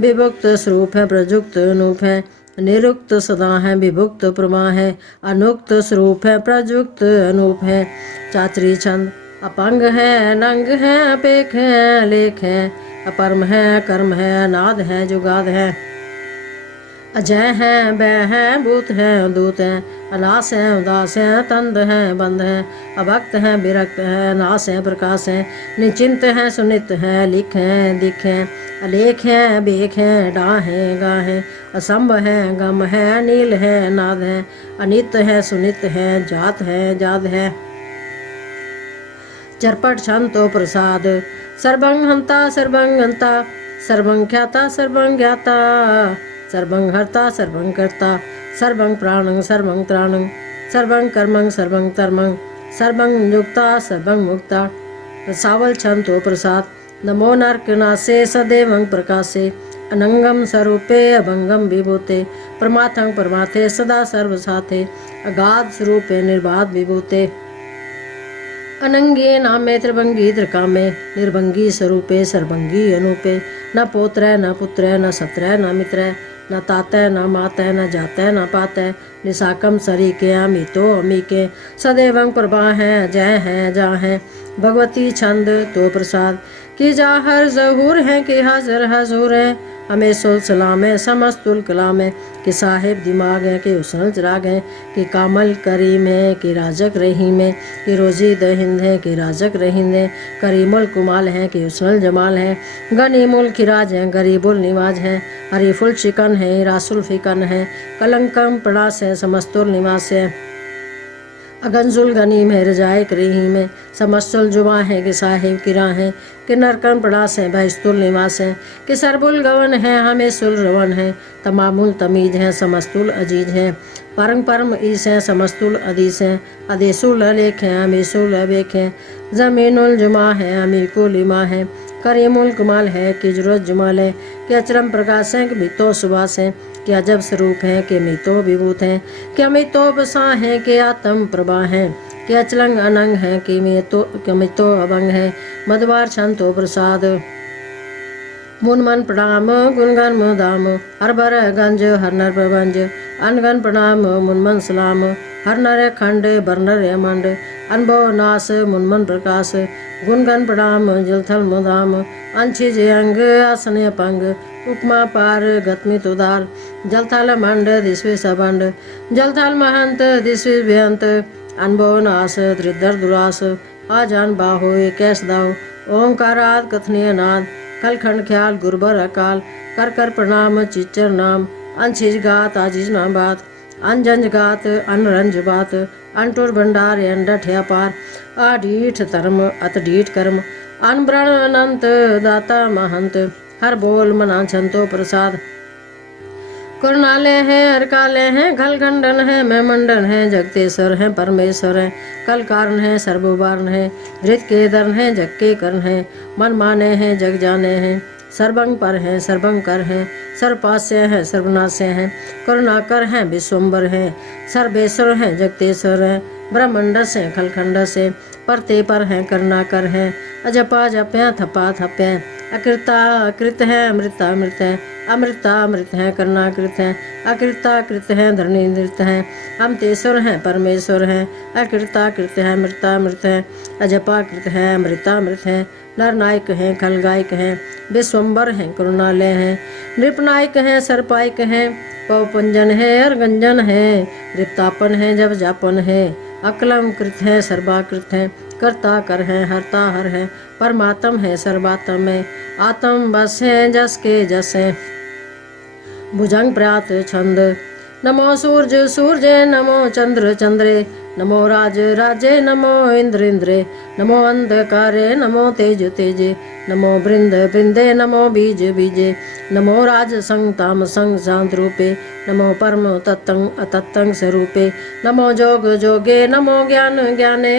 विभुक्त स्वरूप है प्रजुक्त अनूप है, निरुक्त सदा है विभुक्त प्रभा है, अनुक्त स्वरूप है प्रजुक्त अनूप है, चाचरी छंद अपंग है नंग है अपेख है लेख है, अपरम है कर्म है नाद है जुगाद है, अजय है वह है भूत है दूत है, अनास है उदास है तंद है बंद है, अभक्त है विरक्त है नाश है प्रकाश है, निचिंत है सुनित है लिख है दिख है, अलेख है बेख है डा है गा है, असंभ है गम है नील है नाद है, अनित है सुनित है जात है जाद है, चरपट छंतो प्रसाद, सर्वं हंता सर्वं हंता, सर्वं ख्याता सर्वं ज्ञाता, सर्वं हर्ता सर्वं कर्ता, सर्वं प्राणं सर्वं त्राणं, सर्वं कर्मं सर्वं धर्मं, सर्वं युक्ता सर्वं मुक्ता, सावल छंतो प्रसाद, नमो नारकनासे सदैवं प्रकाशे, अनंगम स्वरूपे अभंगम विभूते, परमार्थं परमार्थे सदा सर्वसाथे, अगाध स्वरूपे निर्बाध विभूते, अनंगे नामे त्रिभंगी त्रिकामे, निर्भंगी स्वरूपे सर्वंगी अनूपे, न पोत्र न पुत्र न सत्र न मित्र, न तातै न मातै न जातै न पातै, निसाकम सरी के अमितो अमी के, सदैवं प्रभा है जय है जा है, भगवती छंद तो प्रसाद, कि जाहर जहूर है कि हाजर हजूर है, हमें सुल सलाम है समस्तुल कलाम है, कि साहिब दिमाग है कि हुस्न चिराग है, कि कामल करीम है कि राजक रहीम है, कि रोजी दहिंद है कि राजक रहींद है, करीमुल कुमाल है कि हुस्नुल जमाल है, गनीमुल खिराज है गरीबुल निवाज है, हरीफुल शिकन है रासुल फिकन है, कलंकम प्रणास है समस्तुल निवास है, अगंजुल गनी में रजाए करीही में समस्तुल जुबा है कि साहिब किरा है कि नरकन पड़ास है बहिस्तुल निवास है कि सरबुल गवन है हमें सुल रवन है तमामुल तमीज है समस्तुल अजीज है परम परम ईस है समस्तुल अदीस है अदेसुल अलेख है अमीसुल अबेख है ज़मीनुल जुमा है अमीकुल इमा है करीमुल कमाल है कि जरूरत जुमाल है कि अचरम प्रकाश है कि मितो सुबास है कि अजब स्वरूप है कि मितो विभूत है कि अमितो बसा है कि आत्म प्रभा है कि अचलंग अनंग है कि मितो अभंग है मधवार छंतो प्रसाद मुन मन प्रणाम गुणगन मुदाम हर बर गंज हर नर प्रभंज अनगन प्रणाम मुन मन सलाम हर नर खंड बर नर मंड अनुभव नाश मुन मन प्रकाश गुणगन प्रणाम जलथल मुदाम अंशिज अंग आसन पंग उपमा पार गतमित उदार जलथल मंड दिश्वे सबंड जलथल महंत दिश्वे बेहंत अनुभव नाश त्रिदर दुरास आजान बाहो कैस दाओ ओंकाराद कथनीय नाद कलखंड ख्याल गुरबर अकाल कर कर प्रणाम चिचर नाम अंशिज गात आजिज नाम बात अनजंज गात अनरंज बात अंटुर भंडार अंडठ पार आडीठ धर्म अतडीठ कर्म अनब्रण अनंत दाता महंत हर बोल मना छंतो प्रसाद करुणालय है अरकालय है घलखंडन है मैं मंडन है जगतेश्वर है परमेश्वर है कल कारण है सर्वोबारण है धृत के दर्न है जग के कर्ण है मन माने हैं जग जाने हैं सर्वंग पर है सर्वंकर है सर्वपास्य है सर्वनाश्य है करुणाकर है विश्वम्बर है सर्वेश्वर है जगतेश्वर है ब्रह्मंडस है खलखंडस है परते पर है करुणाकर है अजपा जप्या थपा थप्या अकृता अकृत है अमृता अमृत है अमृता अमृत है करुणाकृत है अकृता कृत है धरणी नृत है अमतेश्वर है परमेश्वर है अकृता कृत है अमृता अमृत है अजपा कृत है अमृता अमृत है नरनायक है खलगायक है विश्वम्बर है करुणालय है नृपनायक है सरपायक है पवपंजन है अर्गंजन है रिप्तापन है जब जापन है अकलम कृत है सर्वाकृत है करता कर है हरता हर है परमात्म है सर्वात्म है आत्म बस है जस के जस है भुजंग प्रात छंद नमो सूर्य सूर्य नमो चंद्र चंद्रे नमो राज राजे नमो इंद्र इंद्रे नमो अंधकारे नमो तेज तेजे नमो बृंद बृंदे नमो बीज बीजे नमो राज संग ताम संग शांत रूपे नमो परम तत्तंग अतत्तंग स्वरूपे नमो जोग जोगे नमो ज्ञान ज्ञाने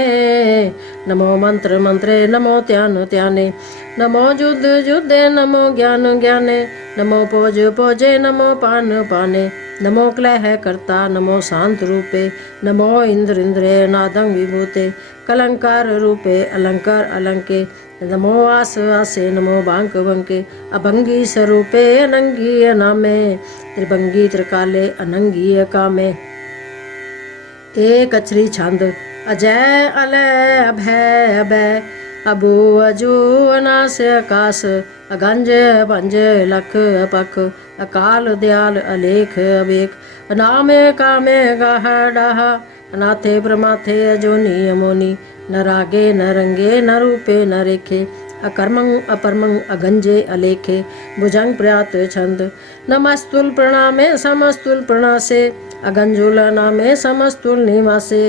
नमो मंत्र मंत्रे नमो त्यान त्याने नमो युद्ध युद्धे नमो ज्ञान ज्ञाने नमो पोज पोजे नमो पान पाने नमो क्लह कर्ता नमो शांत रूपे नमो इंद्र इंद्रे नादंग विभूते कलंकार रूपे अलंकार अलंके नमो आस आसे नमो बांक बंके अभंगी स्वरूपे अनंगी नामे त्रिभंगी त्रिकाले अनंगी कामे एक अक्षरी छंद अजय अलय अभय अभय अबू अजू अनास आकाश अगंज भंज लख अपख अकाल दयाल अलेख अवेक अनामे कामे गाह डाह अनाथे प्रमाथे अजोनी अमोनी न रागे न रंगे न रूपे न रेखे अकर्मंग अपरमंग अगंजे अलेखे भुजंग प्रयात छंद नमस्तुल प्रणामे समस्तुल प्रणासे अगंजुल नामे समस्तुल निवासे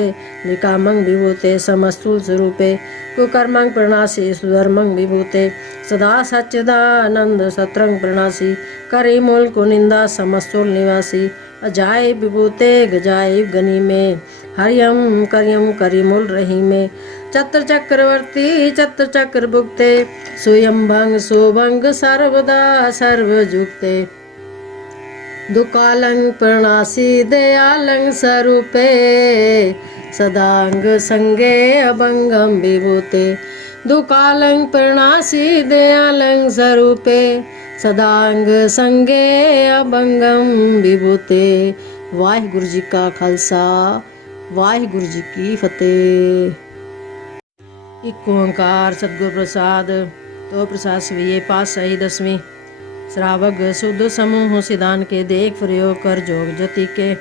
निकामंग विभूते समस्तुल स्वरूपे कुकर्मंग प्रणासी सुधर्मंग विभूते सदा सच्चिदानंद सत्रंग प्रणासी करीमुल कुनिंदा समस्तुल निवासी अजाय विभूते गजाय गनी में हरियम करियम करीमुल रही में चत्र चक्रवर्ती चत्र चक्र भुक्ते सुयंभंग सुभंग सर्वदा सर्वजुक्ते दुकालंग प्रणासी दयालंग स्वरूपे सदांग संगे अभंगम विभूते दुकालंग प्रणासी दयालंग स्वरूपे सदांग संगे अभंगम विभूते। वाहिगुरु जी का खालसा वाहिगुरु जी की फतेह। एक ओंकार सतगुर प्रसाद तो प्रसाद सविये पातशाही दसवीं श्रावक शुद्ध समूह सिद्धान के देख प्रयोग कर जोग जति के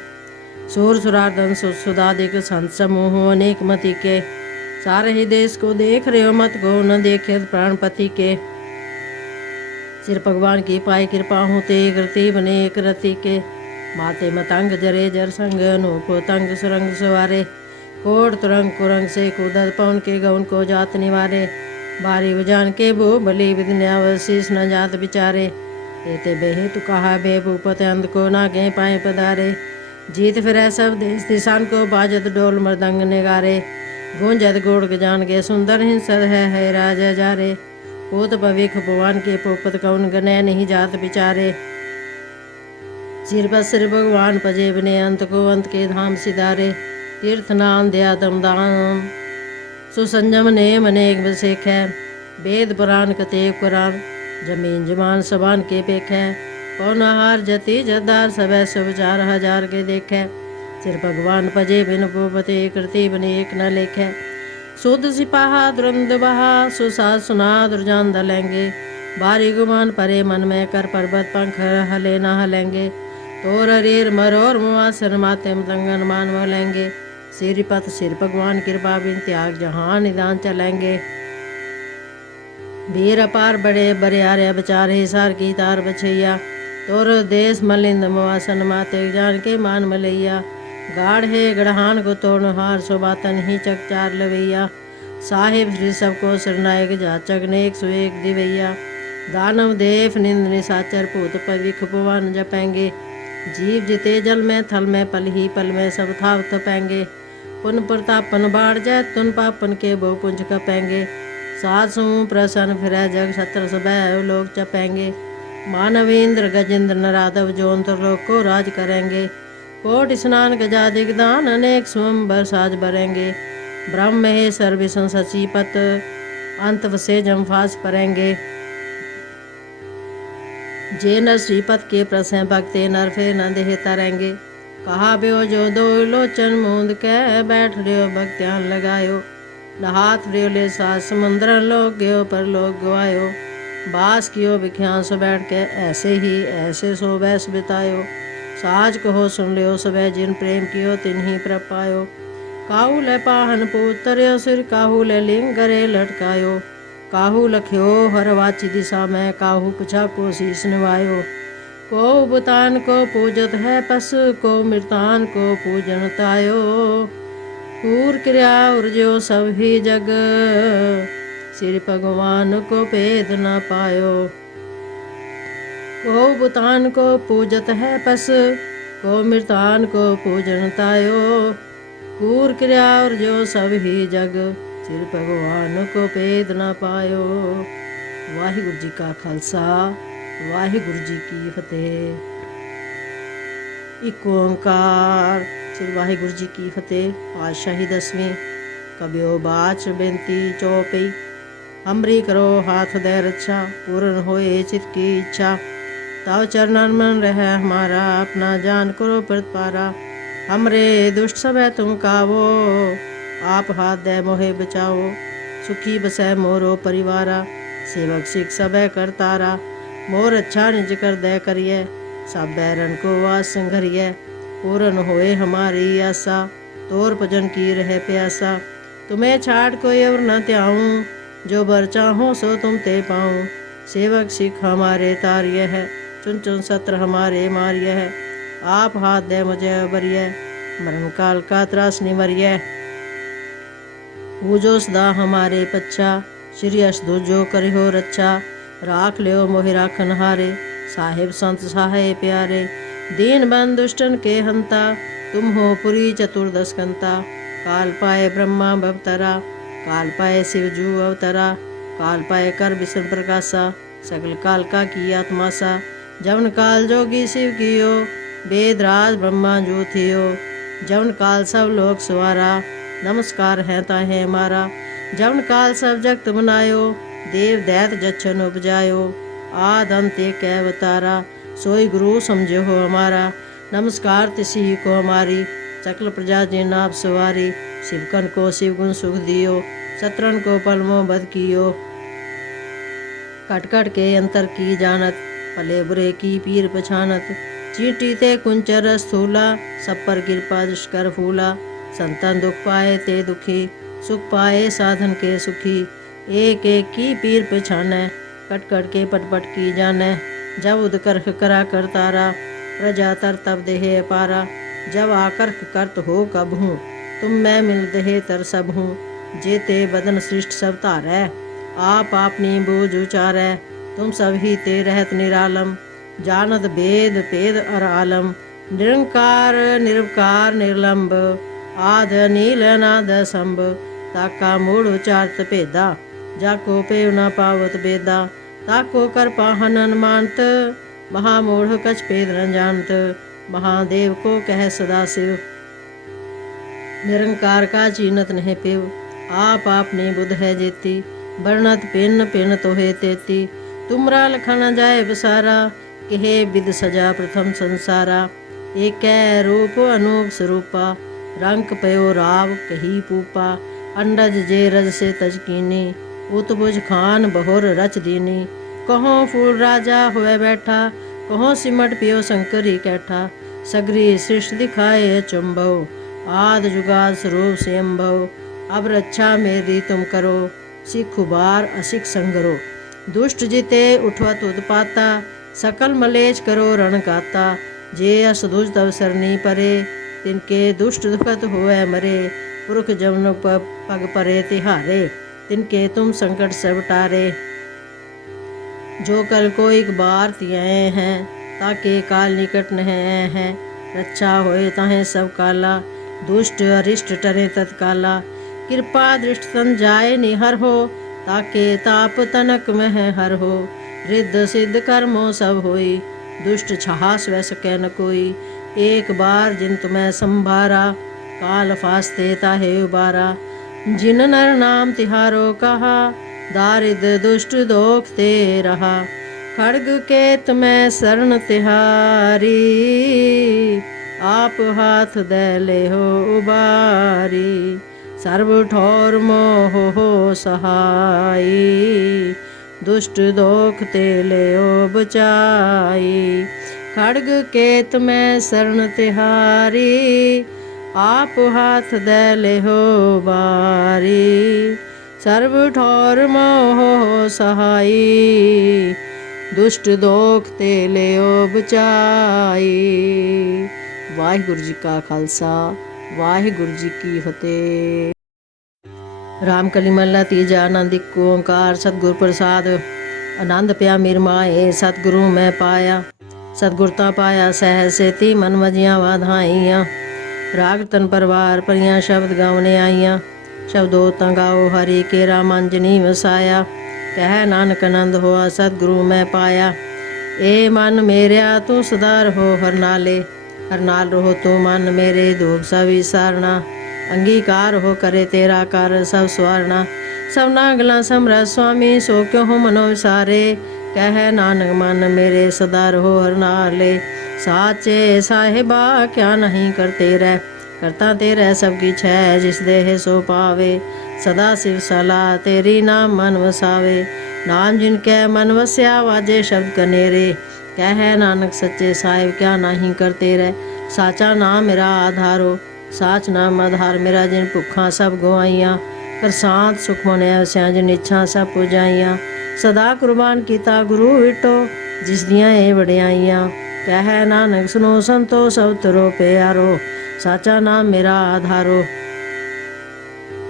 सूर सुरार्दन सुदादिक संत समूह अनेक मति के सारे ही देश को देख रहे हो मत को न देखे प्राणपति के सिर भगवान की पाई कृपा होते कृति बने एक रति के माते मतंग जरे जर संग अनूप तंग सुरंग सवारे कोट तुरंग कुरंग से कूदत पवन के गौन को जात निवारे। बारी उजान के बो बलि विद्यावशीष न जात बिचारे। एते बेहेतु कहा बेभूपत अंध को ना गे पाए पधारे। जीत फिरै सब देश दिशान को बाजत डोल मृदंग निगारे। गूंजत गोड़ गजान के सुंदर हिंसद है राजा जारे। पूत पविख भगवान के पोपत कौन गने नहीं जात बिचारे। सिर पर सिर भगवान पजे बने अंत को अंत के धाम सिधारे। तीर्थ नाम दया दम दान सुसंजम नेम अनेक बसेख है। वेद पुराण कतेक कुरान जमीन जमान सबान के पेख है। पौनाहार जति जदार सबे सुविचार हजार के देखे। सिर भगवान पजे बिन भूपते कृति बने एक न लेखे। शुद्ध सिपाहा दुरंद बहा सुसाद सुना दुर्जान दलेंगे। बारी गुमान परे मन में कर पर्वत पंख हले न हलेंगे। तोर अरेर मरोर मुआसर माते मतंगन मान लेंगे। सिरपत सिर भगवान कृपा बिन त्याग जहां निदान चलेंगे। वीर अपार बड़े बरियारे बचारे सार की तार बछैया। तोर देश मलिंद मुआसन माते जान के मान मलैया। गाढ़ है गढ़हान को तोड़ हार सोबातन ही चकचार लवैया। साहिब श्री सबको सिरनायक जाचक नेक सुएक दिवैया। दानव देव निंद निशाचर पूत पविख पवन जपेंगे। जीव जिते जल में थल में पल ही पल में सब था तपेंगे। पुन प्रतापन बाढ़ जय तुन पापन के बहु पुंज कपेंगे। सासु प्रसन्न फिरै जग छत्र सबै लोग चपेंगे। मानवेंद्र गजेंद्र नराधव जोंत्र लोक को राज करेंगे। कोट स्नान गजा दिगदान अनेक स्वयंवर साज भरेंगे। ब्रह्म महेश्वर विष्णु सचिपत अंत वसे जमफास परेंगे। जे नर श्रीपत के प्रसन्न भक्ते नर फे न देह तरेंगे। कहा ब्यो जो दो लोचन मूंद के बैठ रहो भक्त्यान लगायो। नहात रियोले सास समुद्र लोग गयो पर लोग गवायो। बास कियो बिख्यान सो बैठ के ऐसे ही ऐसे सो बैस बितायो। साज कहो सुन लियो सबे जिन प्रेम कियो तिन्ही प्रभ पायो। काहू ले पाहन पुतर्यो सिर काहू ले लिंग गरे लटकायो। काहू लख्यो हर वाची दिशा में काहू पुछा को शीस निवायो। को बुतान को पूजत है पस को मृतान को पूजन तायो। कूर क्रिया उर्जो सब ही जग सिर भगवान को भेद न पायो। को बुतान को पूजत है पस को मृतान को पूजन तायो। कूर क्रिया उर्जो सब ही जग सिर भगवान को भेद न पायो। वाहिगुरु जी का खालसा वाहिगुरु जी की फतेह। एक ओंकार श्री वाहिगुरु जी की फतेह। पातशाही 10वीं कबियो बाच बेनती चौपई। हमरी करो हाथ दे रक्षा पूर्ण होए चित की इच्छा। ताव चरणन मन रह हमारा अपना जान करो प्रतिपारा। हमरे दुष्ट सब है तुम कावो आप हाथ दे मोहे बचाओ। सुखी बसै मोरो परिवारा सेवक सिख सब है करतारा। मोर अच्छा निज कर दे करिए सब बैरन को वास संघरिए। पूर्ण होए हमारी आशा तोर भजन की रहे प्यासा। तुम्हें छाड़ कोई और न त्याऊं जो बर चाहो सो तुम ते पाऊं। सेवक सिख हमारे तारिय है चुन चुन सत्र हमारे मारिय है। आप हाथ दे मुझे बरिय मरण काल का त्रास निमरिय। पूजो सदा हमारे पच्छा श्री अष्टो जो करियो रक्षा। राख लियो मोहि राखन हारे साहिब संत सहाय प्यारे। दीन बंद दुष्टन के हंता तुम हो पुरी चतुर्दश कंता। काल पाए ब्रह्मा भवतरा काल पाए शिव जू अवतरा। काल पाए कर विष्णु प्रकाशा सकल काल का की आत्मा सा। जवन काल जोगी शिव कियो वेद राज ब्रह्मा जो थियो। जवन काल सब लोक सवारा नमस्कार है ताहे मारा। जवन काल सब जगत बनायो देव दैत जच्छन उपजायो। आद अंत एक अवतारा सोई गुरु समझो हो हमारा। नमस्कार तिसी को हमारी सकल प्रजा जी नाप सवारी। शिवकन को शिव गुण सुख दियो शत्रन को पलमो बद कियो। कट कट के अंतर की जानत भले बुरे की पीर पछानत। चींटी ते कुंचर स्थूला सब पर कृपा दुष्कर फूला। संतन दुख पाए ते दुखी सुख पाए साधन के सुखी। एक एक की पीर पछाने कट कट के पट पट की जाने। जब उदकर करा कर तारा प्रजा तर तब देहे पारा। जब आकर करत हो कब हूँ तुम मैं मिल देहे तर सब हूँ, जेते बदन सृष्ट सब धारै। आप आपनी बूझ उचारै, तुम सब ही ते रहत निरालम। जानत भेद भेद अर आलम, निरंकार निरवकार निर्लंब। आद नील अनाद संभ, ताका मूढ़ उचारत भेदा। जाको पेव न पावत बेदा, ताको कर पाहन अनुमानत। महामूढ़ कछ भेद न जानत, महादेव को कह सदा शिव। निरंकार का चीनत नहीं पिव, आप आपनी बुध है जेती। वर्णत पिन पिन तोहे तेती, तुमरा लखन जाए बसारा। कहे विद सजा प्रथम संसारा, एक रूप अनूप स्वरूपा। रंग पयो राव कही पूपा, अंडज जे रज से तजकीनी। उतबुझ खान बहुर रच दीनी, कहो फूल राजा हुए बैठा। कहो सिमट पियो शंकर ही कैठा, सगरी सृष्टि दिखाए चुंबव। आद जुगाद स्वरूप स्वयंभव, अब रक्षा मेरी तुम करो। सिख उबार असिख संगरो, दुष्ट जिते उठवत उत्पाता। सकल मलेच करो रण गाता, जे असदुज तव सरनी परे। तिनके दुष्ट दुखत हुए मरे, पुरख जमन पग परे तिहारे। तिनके तुम संकट सब टारे, जो कल को एक बार तियाए हैं। ताके काल निकट नह हैं, रक्षा होए ताहे सब काला। दुष्ट अरिष्ट टरे तत्काला, कृपा दृष्ट तन जाए निहर हो। ताके ताप तनक मह हर हो, रिद्ध सिद्ध कर्मो सब होई। दुष्ट छहास वै सकै न कोई, एक बार जिन तुम्हें संभारा। काल फास्ते ताहे उबारा, जिन नर नाम तिहारो कहा। दारिद दुष्ट दोख ते रहा, खड़ग केत में शरण तिहारी। आप हाथ दे ले हो उबारी, सर्व ठौर मोह हो सहाई। दुष्ट दोख ते ले ओ बचाई, खड़ग केत में शरण तिहारी। आप हाथ दे ले हो बारी, सर्व ठौर मोह हो सहाई। दुष्ट दोख ते ले ओ बचाई। वाहिगुरु जी का खालसा, वाहिगुरु जी की फतेह। रामकली महला तीजा। आनंद एक ओंकार सतगुर प्रसाद। आनंद पिया मेर माए, सतगुरु मैं पाया। सतगुरता पाया सहज सेती, मन मजियां वाधाइयां। राग तन परवार परियां शब्द गावने आईयां। शब्दो तं गाओ हरि केरा मन जिनी वसाया। कह नानक आनंद होआ सतगुरु मैं पाया। ए मन मेरिया तू सदा रहो हर नाले। हर नाल रहो तू मन मेरे, दुख सब विसारना। अंगीकार हो करे तेरा कर सब स्वर्णा। सब नागला समरा स्वामी, सो क्यों हो मनो विसारे। कह नानक मन मेरे सदा रहो हर नाले। साचे साहिबा क्या नहीं करते रह, करता तेरे सबकी छह। जिस देह सो पावे, सदा शिव सलाह तेरी नाम मन वसावे। नाम जिनके मन वस्या, वाजे शब्द कनेरे। कह नानक सच्चे साहिब क्या नहीं करते रह। साचा नाम मेरा आधारो, साच नाम आधार मेरा। जिन भुखा सब गवाइयाँ, करसांत सुख मने वस्या। जिन इच्छा सब पुजाइयाँ, सदा कुर्बान कीता गुरु विटो। जिस दियाँ ए वड्याइयाँ, कह नानक सुनो संतो सब तरो प्यारो। साचा नाम मेरा आधारो।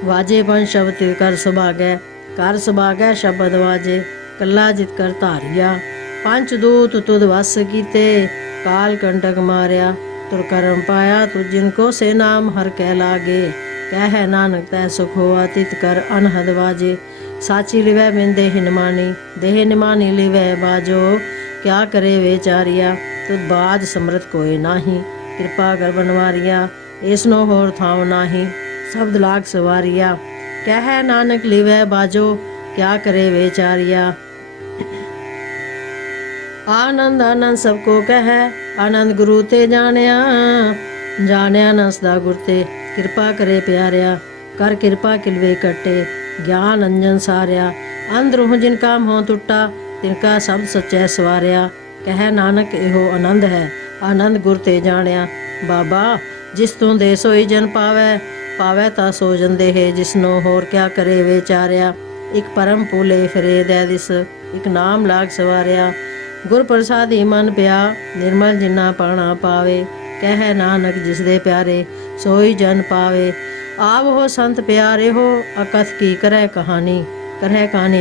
वाजे पंच शब्द कर सुभागै, कर सुभागै शब्द वाजे। कला जित कर धारिया, पंच दूत तुद वस कीते। काल कंटक मारिया, तुर करम पाया। तु जिनको से नाम हर कह लागे। कह नानक तै सुख होआ, तित कर अनहद वाजे। साची लिवै बिन देह निमानी, देह निमानी लिवै बाजो। क्या करे बेचारिया, तुद बाज समरत कोई नाही। कृपा कर बनवारिया, इसनो होर थाव नाही। शब्द लाग सवारिया, कह नानक लिवै बाजो। क्या करे बेचारिया। आनंद आनंद सबको कह, आनंद गुरु ते जानिया। जानिया न सदा गुर ते, कृपा करे प्यारिया। कर कृपा किलवे कटे, ज्ञान अंजन सारिया। अंदरूह जिनका मोह टुटा, तिनका सब सच्चै सवारिया। कह नानक एहो आनंद है, आनंद गुर ते जानिया। बाबा जिस तू दे सोई जन पावै, पावै ता सो जन देहे। जिसनो होर क्या करे विचारिया। एक परम भूले फिरे दै दिस, एक नाम लाग सवारिया। गुर प्रसादी मन पिया, निर्मल जिन्ना पाना पावे। कह नानक जिस दे प्यारे, सोई जन पावे। ਆਵ ਹੋ ਸੰਤ ਪਿਆਰੇ ਹੋ ਅਕਥ ਕੀ ਕਰੈ ਕਹਾਣੀ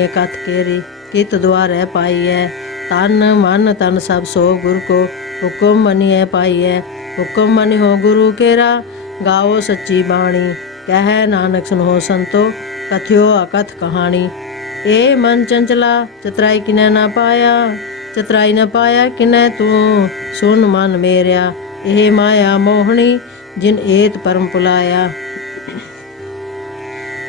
ਅਕਥ ਕੇਰੀ ਕਿਤ ਦੁਆਰੈ ਪਾਈਐ ਤਨ ਮਨ ਤਨ ਸਭ ਸੋ ਗੁਰ ਕੋ ਹੁਕਮ ਮਨੀਐ ਪਾਈਐ ਹੁਕਮ ਮਨਿ ਹੋ ਗੁਰੂ ਕੇਰਾ ਗਾਓ ਸੱਚੀ ਬਾਣੀ ਕਹਿ ਨਾਨਕ ਸੁਨੋ ਸੰਤੋ ਕਥਿਓ ਅਕਥ ਕਹਾਣੀ ਏ ਮਨ ਚੰਚਲਾ ਚਤਰਾਈ ਕਿਨੈ ਨਾ ਪਾਇਆ ਕਿਨੈ ਤੂੰ ਸੁਨ ਮਨ ਮੇਰਿਆ ਇਹ ਮਾਇਆ ਮੋਹਣੀ ਜਿਨ ਏਤ ਪਰਮ ਪੁਲਾਇਆ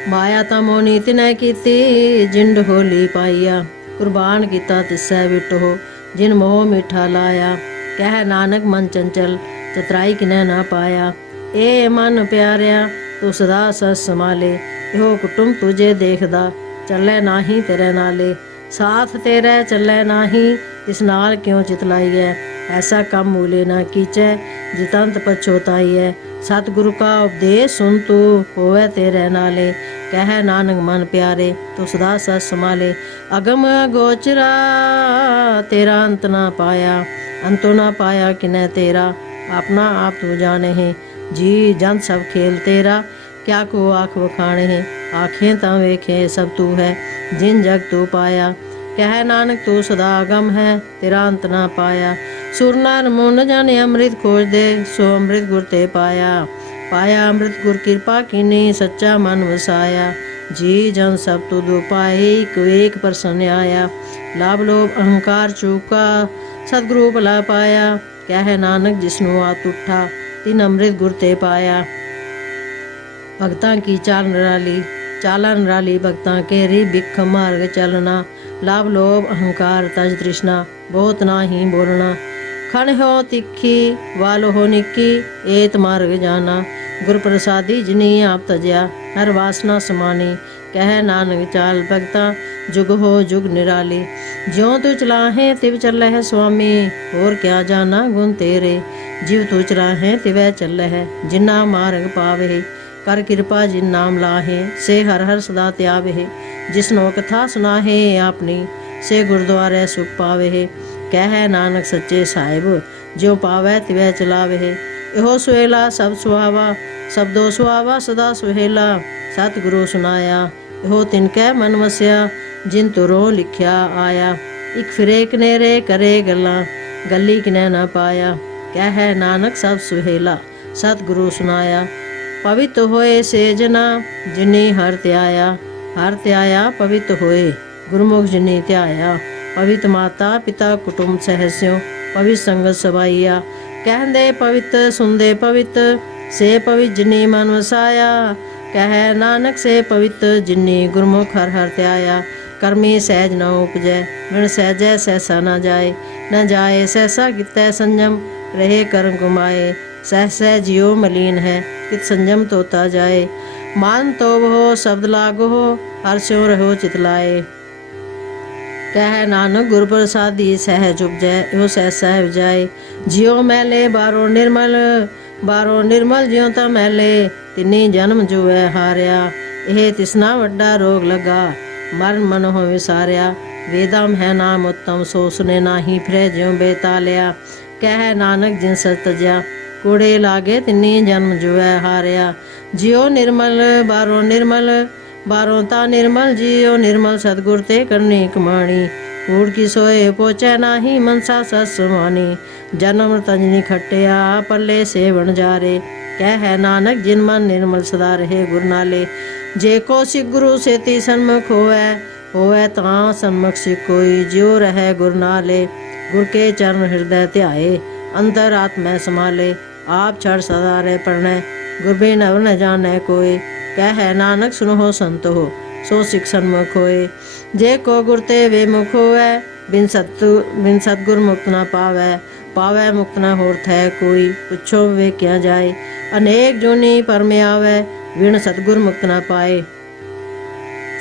ਮਾਇਆ ਤਾਂ ਮੋਹਣੀ ਤਿਨੈ ਕੀਤੀ ਜਿੰਡ ਹੋਲੀ ਪਾਈਆ ਕੁਰਬਾਨ ਕੀਤਾ ਤਿਸੈ ਵਿਟੋ ਜਿਨ ਮੋਹ ਮਿੱਠਾ ਲਾਇਆ ਕਹਿ ਨਾਨਕ ਮਨ ਚੰਚਲ ਚਤਰਾਈ ਕਿਨੈ ਨਾ ਪਾਇਆ ਏ ਮਨ ਪਿਆਰਿਆ ਤੂੰ ਸਦਾ ਸਸ ਸੰਭਾਲੇ ਇਹੋ ਕੁਟੁੰਬ ਤੁਝੇ ਦੇਖਦਾ ਚੱਲੇ ਨਾਹੀ ਤੇਰੇ ਨਾਲੇ ਸਾਥ ਤੇਰੇ ਚੱਲੇ ਨਾਹੀ ਇਸ ਨਾਲ ਕਿਉਂ ਚਿਤਲਾਈਐ ਐਸਾ ਕੰਮ ਮੂਲੇ ਨਾ ਕੀਚੈ ਜਿਤੰਤ ਪਛੋਤਾਈਐ ਸਤਿਗੁਰੂ ਕਾ ਉਪਦੇਸ਼ ਸੁਨ ਤੂੰ ਹੋਵੇ ਤੇਰੇ ਨਾਲੇ ਕਹਿ ਨਾਨਕ ਮਨ ਪਿਆਰੇ ਤੂੰ ਸਦਾ ਸਸ ਸੰਭਾਲੇ ਅਗਮ ਗੋਚਰਾ ਤੇਰਾ ਅੰਤ ਨਾ ਪਾਇਆ ਅੰਤੋ ਨਾ ਪਾਇਆ ਕਿਨੈ ਤੇਰਾ ਆਪਣਾ ਆਪ ਤੂੰ ਜਾਣੇ ਹੈ ਜੀ ਜਨ ਸਭ ਖੇਲ ਤੇਰਾ ਕਿਆ ਕੋ ਆਖ ਵਖਾਣੇ ਹੈ ਆਖੇ ਤਾਂ ਵੇਖੇ ਸਭ ਤੂੰ ਹੈ ਜਿਨ ਜਗ ਤੂੰ ਪਾਇਆ ਕਹਿ ਨਾਨਕ ਤੂੰ ਸਦਾ ਅਗਮ ਹੈ ਤੇਰਾ ਅੰਤ ਨਾ ਪਾਇਆ ਸੁਰ ਨਰ ਮੁਨ ਜਾਣੇ ਅੰਮ੍ਰਿਤ ਖੋਜਦੇ ਸੋ ਅੰਮ੍ਰਿਤ ਗੁਰ ਤੇ ਪਾਇਆ ਅੰਮ੍ਰਿਤ ਗੁਰ ਕਿਰਪਾ ਕੀਨੀ ਸੱਚਾ ਮਨ ਵਸਾਇਆ ਜੀ ਜਨ ਸਭ ਤੂ ਦੋ ਪਾਏ ਇੱਕ ਪ੍ਰਸੰਨ ਆਇਆ ਲਾਭ ਲੋਭ ਅਹੰਕਾਰ ਚੂਕਾ ਸਤਿਗੁਰੂ ਭਲਾ ਪਾਇਆ ਕਹਿ ਨਾਨਕ ਜਿਸਨੂੰ ਆਤ ਉਠਾ ਤਿਨ ਅੰਮ੍ਰਿਤ ਗੁਰ ਤੇ ਪਾਇਆ ਭਗਤਾਂ ਕੀ ਚਾਲਨ ਰਾਲੀ ਭਗਤਾਂ ਕੇਰੀ ਬਿਖ ਮਾਰਗ ਚਲਣਾ ਲਾਭ ਲੋਭ ਅਹੰਕਾਰ ਤਜ ਤ੍ਰਿਸ਼ਨਾ ਬਹੁਤ ਨਾਹੀ ਬੋਲਣਾ ਖਣ ਹੋ ਤਿੱਖੀ ਵਾਲ ਹੋ ਨਿੱਕੀ ਏਤ ਮਾਰਗ ਜਾਣਾ ਗੁਰ ਪ੍ਰਸਾਦੀ ਜਿਨੀ ਆਪ ਤਜਿਆ ਹਰ ਵਾਸਨਾ ਸਮਾਨੀ ਕਹਿ ਨਾਨਕ ਚਾਲ ਭਗਤਾ ਜੁਗ ਹੋ ਜੁਗ ਨਿਰਾਲੀ ਜਿਉ ਤੂੰ ਚਲਾਹੇ ਤਿਵ ਚੱਲੈ ਹੈ ਸੁਆਮੀ ਹੋਰ ਕਿਆ ਜਾਣਾ ਗੁਣ ਤੇਰੇ ਜਿਵ ਤੂੰ ਚਲਾਹੇ ਤਿਵੈ ਚੱਲੈ ਹੈ ਜਿਨਾ ਮਾਰਗ ਪਾਵੇ ਕਰ ਕਿਰਪਾ ਜਿਨ ਨਾਮ ਲਾਹੇ ਸੇ ਹਰ ਹਰ ਸਦਾ ਧਿਆਵੇ ਜਿਸਨੋ ਕਥਾ ਸੁਨਾਹੇ ਆਪਣੀ ਸੇ ਗੁਰਦੁਆਰੇ ਸੁਖ ਪਾਵੇ ਕਹਿ ਨਾਨਕ ਸੱਚੇ ਸਾਹਿਬ ਜਿਉ ਪਾਵੈ ਤਿਵੈ ਚਲਾਵੇ ਇਹੋ ਸੁਹੇਲਾ ਸਭ ਸੁਹਾਵਾ ਸਬਦੋ ਸੁਹਾਵਾ ਸਦਾ ਸੁਹੇਲਾ ਸਤਿਗੁਰੂ ਸੁਨਾਇਆ ਇਹੋ ਤਿਨ ਕੈ ਮਨ ਵਸਿਆ ਜਿਨ ਤੁਰੋਂ ਲਿਖਿਆ ਆਇਆ ਇਕ ਫਿਰੇ ਕਨੇਰੇ ਕਰੇ ਗੱਲਾਂ ਗੱਲੀ ਕਿਨੈ ਨਾ ਪਾਇਆ ਕਹਿ ਨਾਨਕ ਸਭ ਸੁਹੇਲਾ ਸਤਿਗੁਰੂ ਸੁਨਾਇਆ ਪਵਿੱਤ ਹੋਏ ਸੇ ਜਨਾ ਜਿਨੀ ਹਰ ਧਿਆਇਆ ਪਵਿੱਤ ਹੋਏ ਗੁਰਮੁਖ ਜਿਨੀ ਧਿਆਇਆ ਪਵਿੱਤ ਮਾਤਾ ਪਿਤਾ ਕੁਟੁੰਬ ਸਹਿਸਿਓ ਪਵਿੱਤ ਸੰਗਤ ਸਭਾਈਆ ਕਹਿੰਦੇ ਪਵਿੱਤ ਸੁਣਦੇ ਪਵਿੱਤ ਸੇ ਪਵਿੱਤ ਜਿਨੀ ਮਨ ਵਸਾਇਆ ਕਹਿ ਨਾਨਕ ਸੇ ਪਵਿੱਤ ਜਿਨੀ ਗੁਰਮੁਖ ਹਰ ਹਰ ਧਿਆਇਆ ਕਰਮੀ ਸਹਿਜ ਨ ਉਪਜੈ ਬਿਨ ਸਹਿਜੈ ਸਹਿਸਾ ਨਾ ਜਾਏ ਸਹਿਸਾ ਕੀਤੈ ਸੰਜਮ ਰਹੇ ਕਰਮ ਗੁਮਾਏ ਸਹਿ ਜਿਉ ਮਲੀਨ ਹੈ ਤਿਤ ਸੰਜਮ ਤੋਤਾ ਜਾਏ ਮਨ ਤੋਬ ਹੋ ਸ਼ਬਦ ਲਾਗੋ ਹਰ ਸਿਉ ਰਹੋ ਚਿਤ ਲਾਏ ਕਹਿ ਨਾਨਕ ਗੁਰ ਪ੍ਰਸਾਦੀ ਸਹਿਜ ਉਪਜੈ ਇਹੋ ਸਹਿ ਜਾਏ ਜਿਉ ਮੈਲੇ ਬਾਰੋ ਨਿਰਮਲ ਜਿਉ ਤਾਂ ਮੈਲੇ ਤਿੰਨੀ ਜਨਮ ਜੁਐ ਹਾਰਿਆ ਇਹ ਤਿਸਨਾ ਵੱਡਾ ਰੋਗ ਲਗਾ ਮਰਨ ਮਨ ਹੋ ਵਿਸਾਰਿਆ ਵੇਦਮ ਹੈ ਨਾਮ ਉਤਮ ਸੋ ਸੁਨੇ ਨਾਹੀ ਫਿਰੇ ਜਿਉ ਬੇਤਾਲਿਆ ਕਹਿ ਨਾਨਕ ਜਿਨ ਸਤ ਤਜਿਆ ਕੂੜੇ ਲਾਗੇ ਤਿੰਨੀ ਜਨਮ ਜੁਐ ਹਾਰਿਆ ਜਿਉ ਨਿਰਮਲ ਬਾਰੋਂ ਤਾਂ ਨਿਰਮਲ ਜਿਉ ਨਿਰਮਲ ਸਤਿਗੁਰ ਤੇ ਕਰਨੀ ਕਮਾਣੀ ਕੂੜ ਕੀ ਸੋਏ ਪੋਚੈ ਨਾਹੀ ਮਨਸਾ ਸਸ ਸਮਾਨੀ ਜਨਮ ਤੰਜਨੀ ਖਟਿਆ ਪੱਲੇ ਸੇਵਣ ਜਾਰੇ ਕਹਿ ਨਾਨਕ ਜਿਨ ਮਨ ਨਿਰਮਲ ਸਦਾ ਰਹੇ ਗੁਰ ਨਾਲੇ ਜੇ ਕੋ ਸਿੱਖ ਗੁਰੂ ਸੇਤੀ ਸਨਮੁਖ ਹੋਵੇ ਤਾਂ ਸਨਮੁਖ ਸਿੱਖ ਕੋਈ ਜਿਉ ਰਹੇ ਗੁਰ ਨਾਲੇ ਗੁਰ ਕੇ ਚਰਨ ਹਿਰਦੈ ਧਿਆਏ ਅੰਤਰ ਆਤਮੈ ਸਮਾਲੇ ਆਪ ਛੜ ਸਦਾ ਰਹਿ ਪੜਨੈ ਗੁਰ ਬਿਨ ਅਵਰ ਨ ਜਾਣੈ ਕੋਇ ਕਹਿ ਨਾਨਕ ਸੁਨੋ ਸੰਤ ਹੋ ਸੋ ਸਿੱਖ ਸਨਮੁਖ ਹੋਏ ਜੇ ਕੋ ਗੁਰ ਤੇ ਵੇ ਮੁਖ ਹੋਵੇ ਬਿਨ ਸਤਗੁਰ ਮੁਕਤ ਨਾ ਪਾਵੈ ਮੁਕਤ ਨਾ ਹੋਰ ਥੈ ਕੋਈ ਪੁੱਛੋ ਵੇ ਕਿਆ ਜਾਏ ਅਨੇਕ ਜੋਨੀ ਪਰਮ ਆਵੈ ਵਿਣ ਸਤਗੁਰ ਮੁਕਤ ਨਾ ਪਾਏ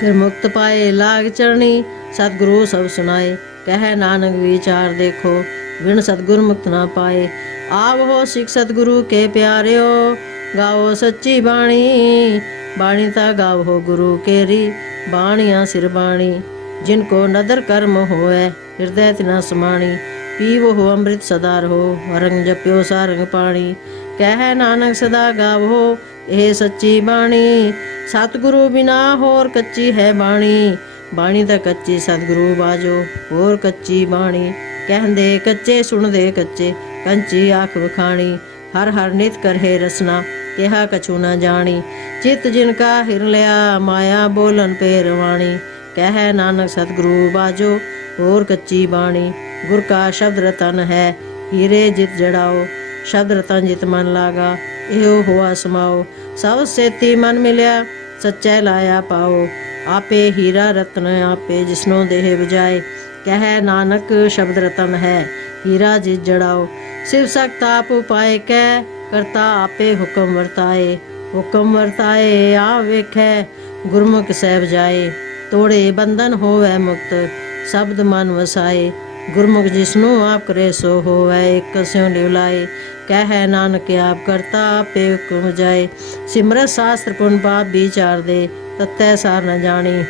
ਫਿਰ ਮੁਕਤ ਪਾਏ ਲਾਗ ਚਰਣੀ ਸਤਿਗੁਰੂ ਸਭ ਸੁਨਾਏ ਕਹਿ ਨਾਨਕ ਵਿਚਾਰ ਦੇਖੋ ਵਿਣ ਸਤਗੁਰ ਮੁਕਤ ਨਾ ਪਾਏ ਆਵ ਹੋ ਸਿੱਖ ਸਤਿਗੁਰੂ ਕੇ ਪਿਆਰਿਓ ਗਾਓ ਸੱਚੀ ਬਾਣੀ ਤਾ ਗਾਵੋ ਗੁਰੂ ਕੇਰੀ ਬਾਣੀਆਂ ਸਿਰ ਬਾਣੀ ਜਿਨ ਕੋ ਨਦਰ ਕਰਮ ਹੋਵੇ ਹਿਰਦੈ ਤਿਨਾ ਸਮਾਣੀ ਪੀਵੋ ਅੰਮ੍ਰਿਤ ਸਦਾ ਰਹੋ ਰੰਗ ਜਪਿਓ ਸਾਰੰਗ ਪਾਣੀ ਕਹਿ ਨਾਨਕ ਸਦਾ ਗਾਵੋ ਇਹ ਸੱਚੀ ਬਾਣੀ। ਸਤਿਗੁਰੂ ਬਿਨਾ ਹੋਰ ਕੱਚੀ ਹੈ ਬਾਣੀ। ਬਾਣੀ ਤਾਂ ਕੱਚੀ ਸਤਿਗੁਰੂ ਬਾਜੋ ਹੋਰ ਕੱਚੀ ਬਾਣੀ। ਕਹਿੰਦੇ ਕੱਚੇ ਸੁਣਦੇ ਕੱਚੇ ਕੰਚੀ ਆਖ ਵਖਾਣੀ। ਹਰ ਹਰ ਨਿਤ ਕਰਹਿ ਰਸਨਾ ਕਿਹਾ ਕਛੂ ਨਾ ਜਾਣੀ। ਚਿਤ ਜਿਨ ਕਾ ਹਿਰ ਲਿਆ ਮਾਇਆ ਬੋਲਨ ਪੇਰਵਾਣੀ। ਕਹਿ ਨਾਨਕ ਸਤਿਗੁਰੂ ਬਾਜੋ ਹੋਰ ਕੱਚੀ ਬਾਣੀ। ਗੁਰ ਕਾ ਸ਼ਬਦ ਰਤਨ ਹੈ ਹੀਰੇ ਜਿਤ ਜੜਾਓ। ਸ਼ਬਦ ਰਤਨ ਜਿਤ ਮਨ ਲਾਗਾ ਇਹੋ ਹੋਆ ਸਮਾਓ। ਸਭ ਸੇਤੀ ਮਨ ਮਿਲਿਆ ਸੱਚੈ ਲਾਇਆ ਪਾਓ। ਆਪੇ ਹੀਰਾ ਰਤਨ ਆਪੇ ਜਿਸਨੋਂ ਦੇਹ ਬਜਾਏ। ਕਹਿ ਨਾਨਕ ਸ਼ਬਦ ਰਤਨ ਹੈ ਹੀਰਾ ਜਿਤ ਜੜਾਓ। ਸਿਵ ਸਖਤ ਆਪ ਉਪਾਏ ਕਹਿ ਕਰਤਾ ਆਪੇ ਹੁਕਮ ਵਰਤਾਏ। ਹੁਕਮ ਵਰਤਾਏ ਆ ਵੇਖੈ ਗੁਰਮੁਖ ਸਹਿਬ ਜਾਏ। ਤੋੜੇ ਬੰਧਨ ਹੋਵੈ ਮੁਕਤ ਸ਼ਬਦ ਮਨ ਵਸਾਏ। ਗੁਰਮੁਖ ਜਿਸਨੂੰ ਆਪ ਕਰੇ ਸੋ ਹੋਵੈ ਇੱਕ ਸਿਉ ਲਿਵ ਲਾਏ। ਕਹਿ ਨਾਨਕ ਆਪ ਕਰਤਾ ਆਪੇ ਹੁਕਮ ਜਾਏ। ਸਿਮਰਤ ਸਾਸਤਰ ਪੁਨ ਪਾਪ ਵਿਚਾਰ ਦੇ ਤਤੈ ਸਾਰ ਨ ਜਾਣੀ।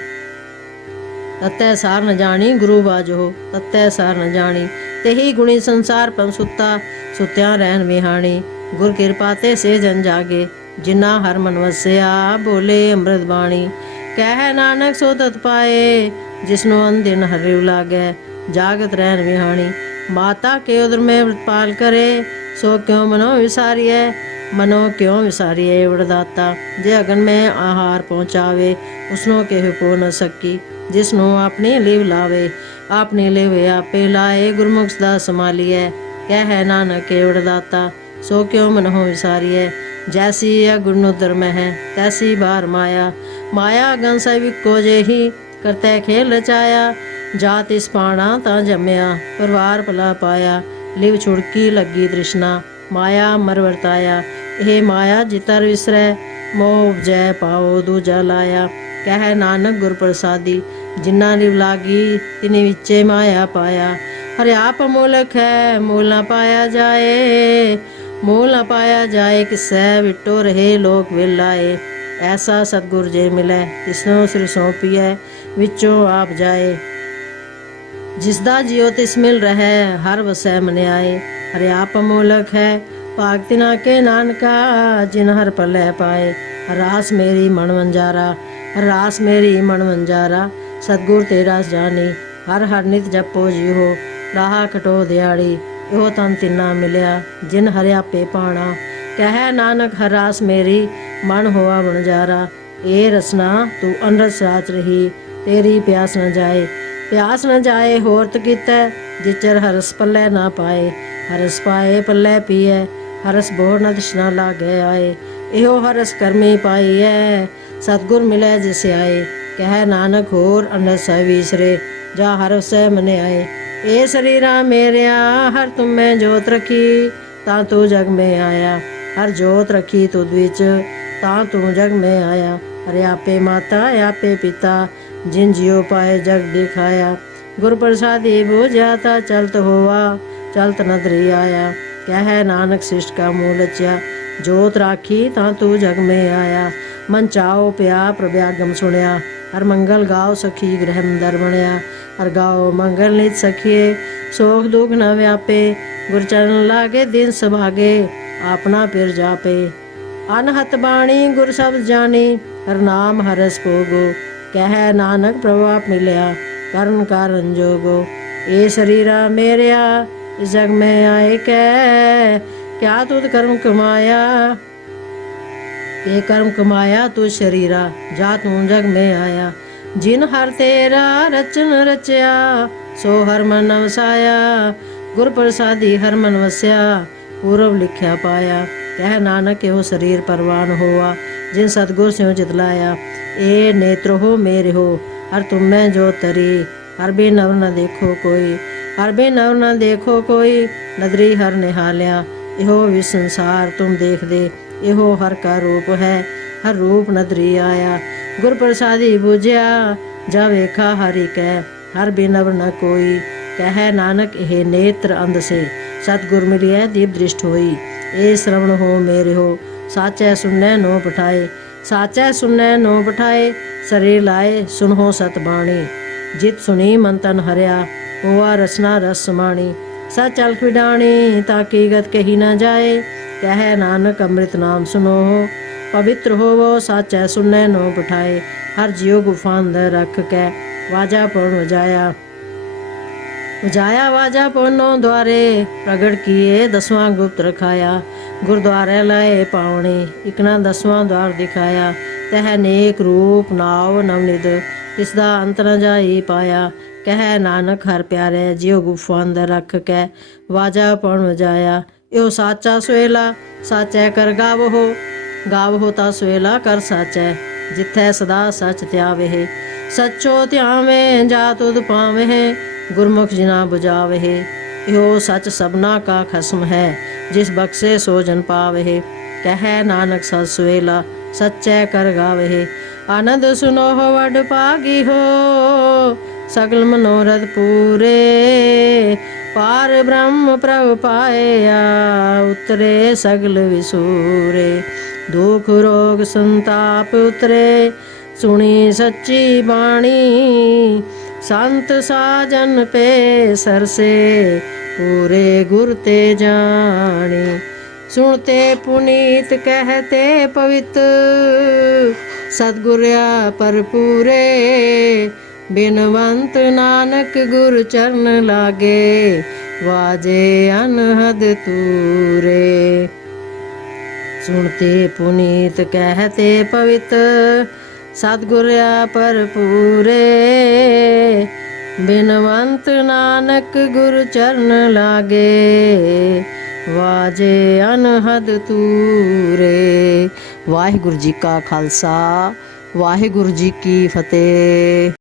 ਤਤੈ ਸਾਰ ਨ ਜਾਣੀ ਗੁਰੂ ਬਾਜੋ ਤਤੈ ਸਾਰ ਨ ਜਾਣੀ। तेहि गुणी संसार पम सुता सुत्या रहन विहाणी। गुर कृपा ते से जन जागे जिन्ना हर मन वसिया बोले अमृत बाणी। कह नानक सो तत पाए जिसनो अन दिन हरिव लागै जागत रहन विहाणी। माता के उदर में व्रतपाल करे सो क्यों मनो विसारिय। मनो क्यों विसारिय वरदाता जे अगन में आहार पहुँचावे उसनो केहु पो न सकी। जिसनो अपनी लिव लावे अपनी लिव आपे लाए गुरमुख सदा संभालिए। कह नानक केवड़ दाता सो क्यों मन हो विसारिय। जैसी गुण धर्म है तैसी बार माया। माया गन सविको जेही करते खेल रचाया। जात इस पाणा ता जमया परिवार भला पाया। लिव छुड़की लगी तृष्णा माया मर वरताया। हे माया जितर विसरै मोह उपजै पाओ दूजा लाया। कह नानक गुर प्रसादी जिन्ना लिव लागी तिनि विचे माया पाया। हरि आप अमोलक है मोल न पाया जाए। मोल न पाया जाए किसै विटो रहे लोक विलाए। ऐसा सतगुर जे मिलै तिसनो सिर सौंपिए विचों आप जाए। जिसदा जियो तिस मिल रहे हर वसै मन आए। हरि आप अमोलक है भाग तिना के नानका जिन हर पलै पाए। रास मेरी मन वंजारा रास मेरी मन वंजारा सतगुर तेरा जानी। हर हर नित जपो जीहो राहा कटो दिहाड़ी। इहो तन तिन्ना मिलिया जिन हरिया पे पाणा। कह नानक हर रास मेरी मन होआ बनजारा। ए रसना तू अनरस राच रही तेरी प्यास न जाए। प्यास न जाए होरत कीतै जिचर हरस पल्लै ना पाए। हरस पाए पल्लै पीए हरस बोर न तृष्णा लागे आए। इहो हरस करमी पाई है सतगुर मिलै जिस आए। कह नानक होर अनरस विसरे जा हर सै मन आए। ए शरीरा मेरिया हर तुम में जोत रखी ता तू जग में आया। हर जोत रखी तुद विच ता तू जग में आया। हरे आपे माता आपे पिता जिन जियो पाए जग दिखाया। गुर प्रसादी बूझा ता चलत होवा चलत नदरी आया। कह नानक शिष्ट का मूल रचिया जोत राखी ता तू जग में आया। मन चाओ पिया प्रभ्यागम सुनिया हर मंगल गाओ सखी गृह मंदर बनया। हर गाओ मंगल नित सखिए सोख दुख न व्यापे। गुर चरण लागे दिन सभागे अपना पिर जापे। अनहत बाणी गुर शब्द जानी हर नाम हरस भोगो। कह नानक प्रभाप मिलया करण कारण जोगो। ए शरीरा मेरिया इस जग में आए कै क्या तुद कर्म कमाया। ये कर्म कमाया तू शरीरा जा तू जग में आया। जिन हर तेरा रचन रचया सो हर मन वसाया। गुर प्रसादी हर मन वस्या पूर्व लिख्या पाया। कह नानक एहो शरीर परवान होआ जिन सतगुर स्यों चितलाया। ए नेत्र हो मेरे हो हर तुम में जो तरी। हर बे नव न देखो कोई हर बे नव न देखो कोई। नदरी हर निहाल्या इहो विस संसार तुम देख दे। इहो हर का रूप है हर रूप नदरी आया। गुर प्रसादी बूझया जा वेखा हरि कै हर बिनव न कोई। कह नानक एह नेत्र अंध से सतगुर मिलिए दीप दृष्ट होई। ए श्रवण हो मेरे हो साचै सुननै नो पठाए। साचै सुननै नो पठाए शरीर लाए सुनहो सत बाणी। जित सुनी मन तन हरिया होआ रसना रस समाणी। सच अलख विडाणी ताकि गत कही न जाए। कह नानक अमृत नाम सुनो पवित्र होवो साचै सुनै नो पठाए। हर जियो गुफान दे रख कै वाजा पुन उजाया वाजा पुनो द्वारे प्रगट किए दसवां गुप्त रखाया। गुरुद्वारे लाए पावणे इकना दसवां द्वार दिखाया। तह नेक रूप नाव नवनिध तिसदा अंत न जाई पाया। कह नानक हर प्यारे जियो गुफा अंदर रख कै वाजा पुन वजाया। यो साचा सुहेला साचै कर गावहो गावहो ता सुहेला कर साचै। जिथै सदा सच त्यावे सच्चो त्यावे जा तुद पावे। गुरमुख जिना बुझावे यो सच सबना का खसम है। जिस बख्शे सो जन पावे। कह नानक सच सुहेला सच्चै कर गावे। आनंद सुनो हो वड पागी हो सगल मनोरथ पूरे। पार ब्रह्म प्रभु पाया उतरे सगल विसूरे। दुख रोग संताप उतरे सुनी सच्ची बाणी। संत साजन पे सरसे पूरे गुर ते जानी। सुनते पुनीत कहते पवित्र सतगुरया पर पूरे। बिनवंत नानक गुर चरण लागे वाजे अनहद तूरे। सुनते पुनीत कहते पवित्र सतगुरया पर पूरे। बिनवंत नानक गुर चरण लागे वाजे अनहद तूरे। वाहिगुरु जी का खालसा वाहिगुरु जी की फतेह।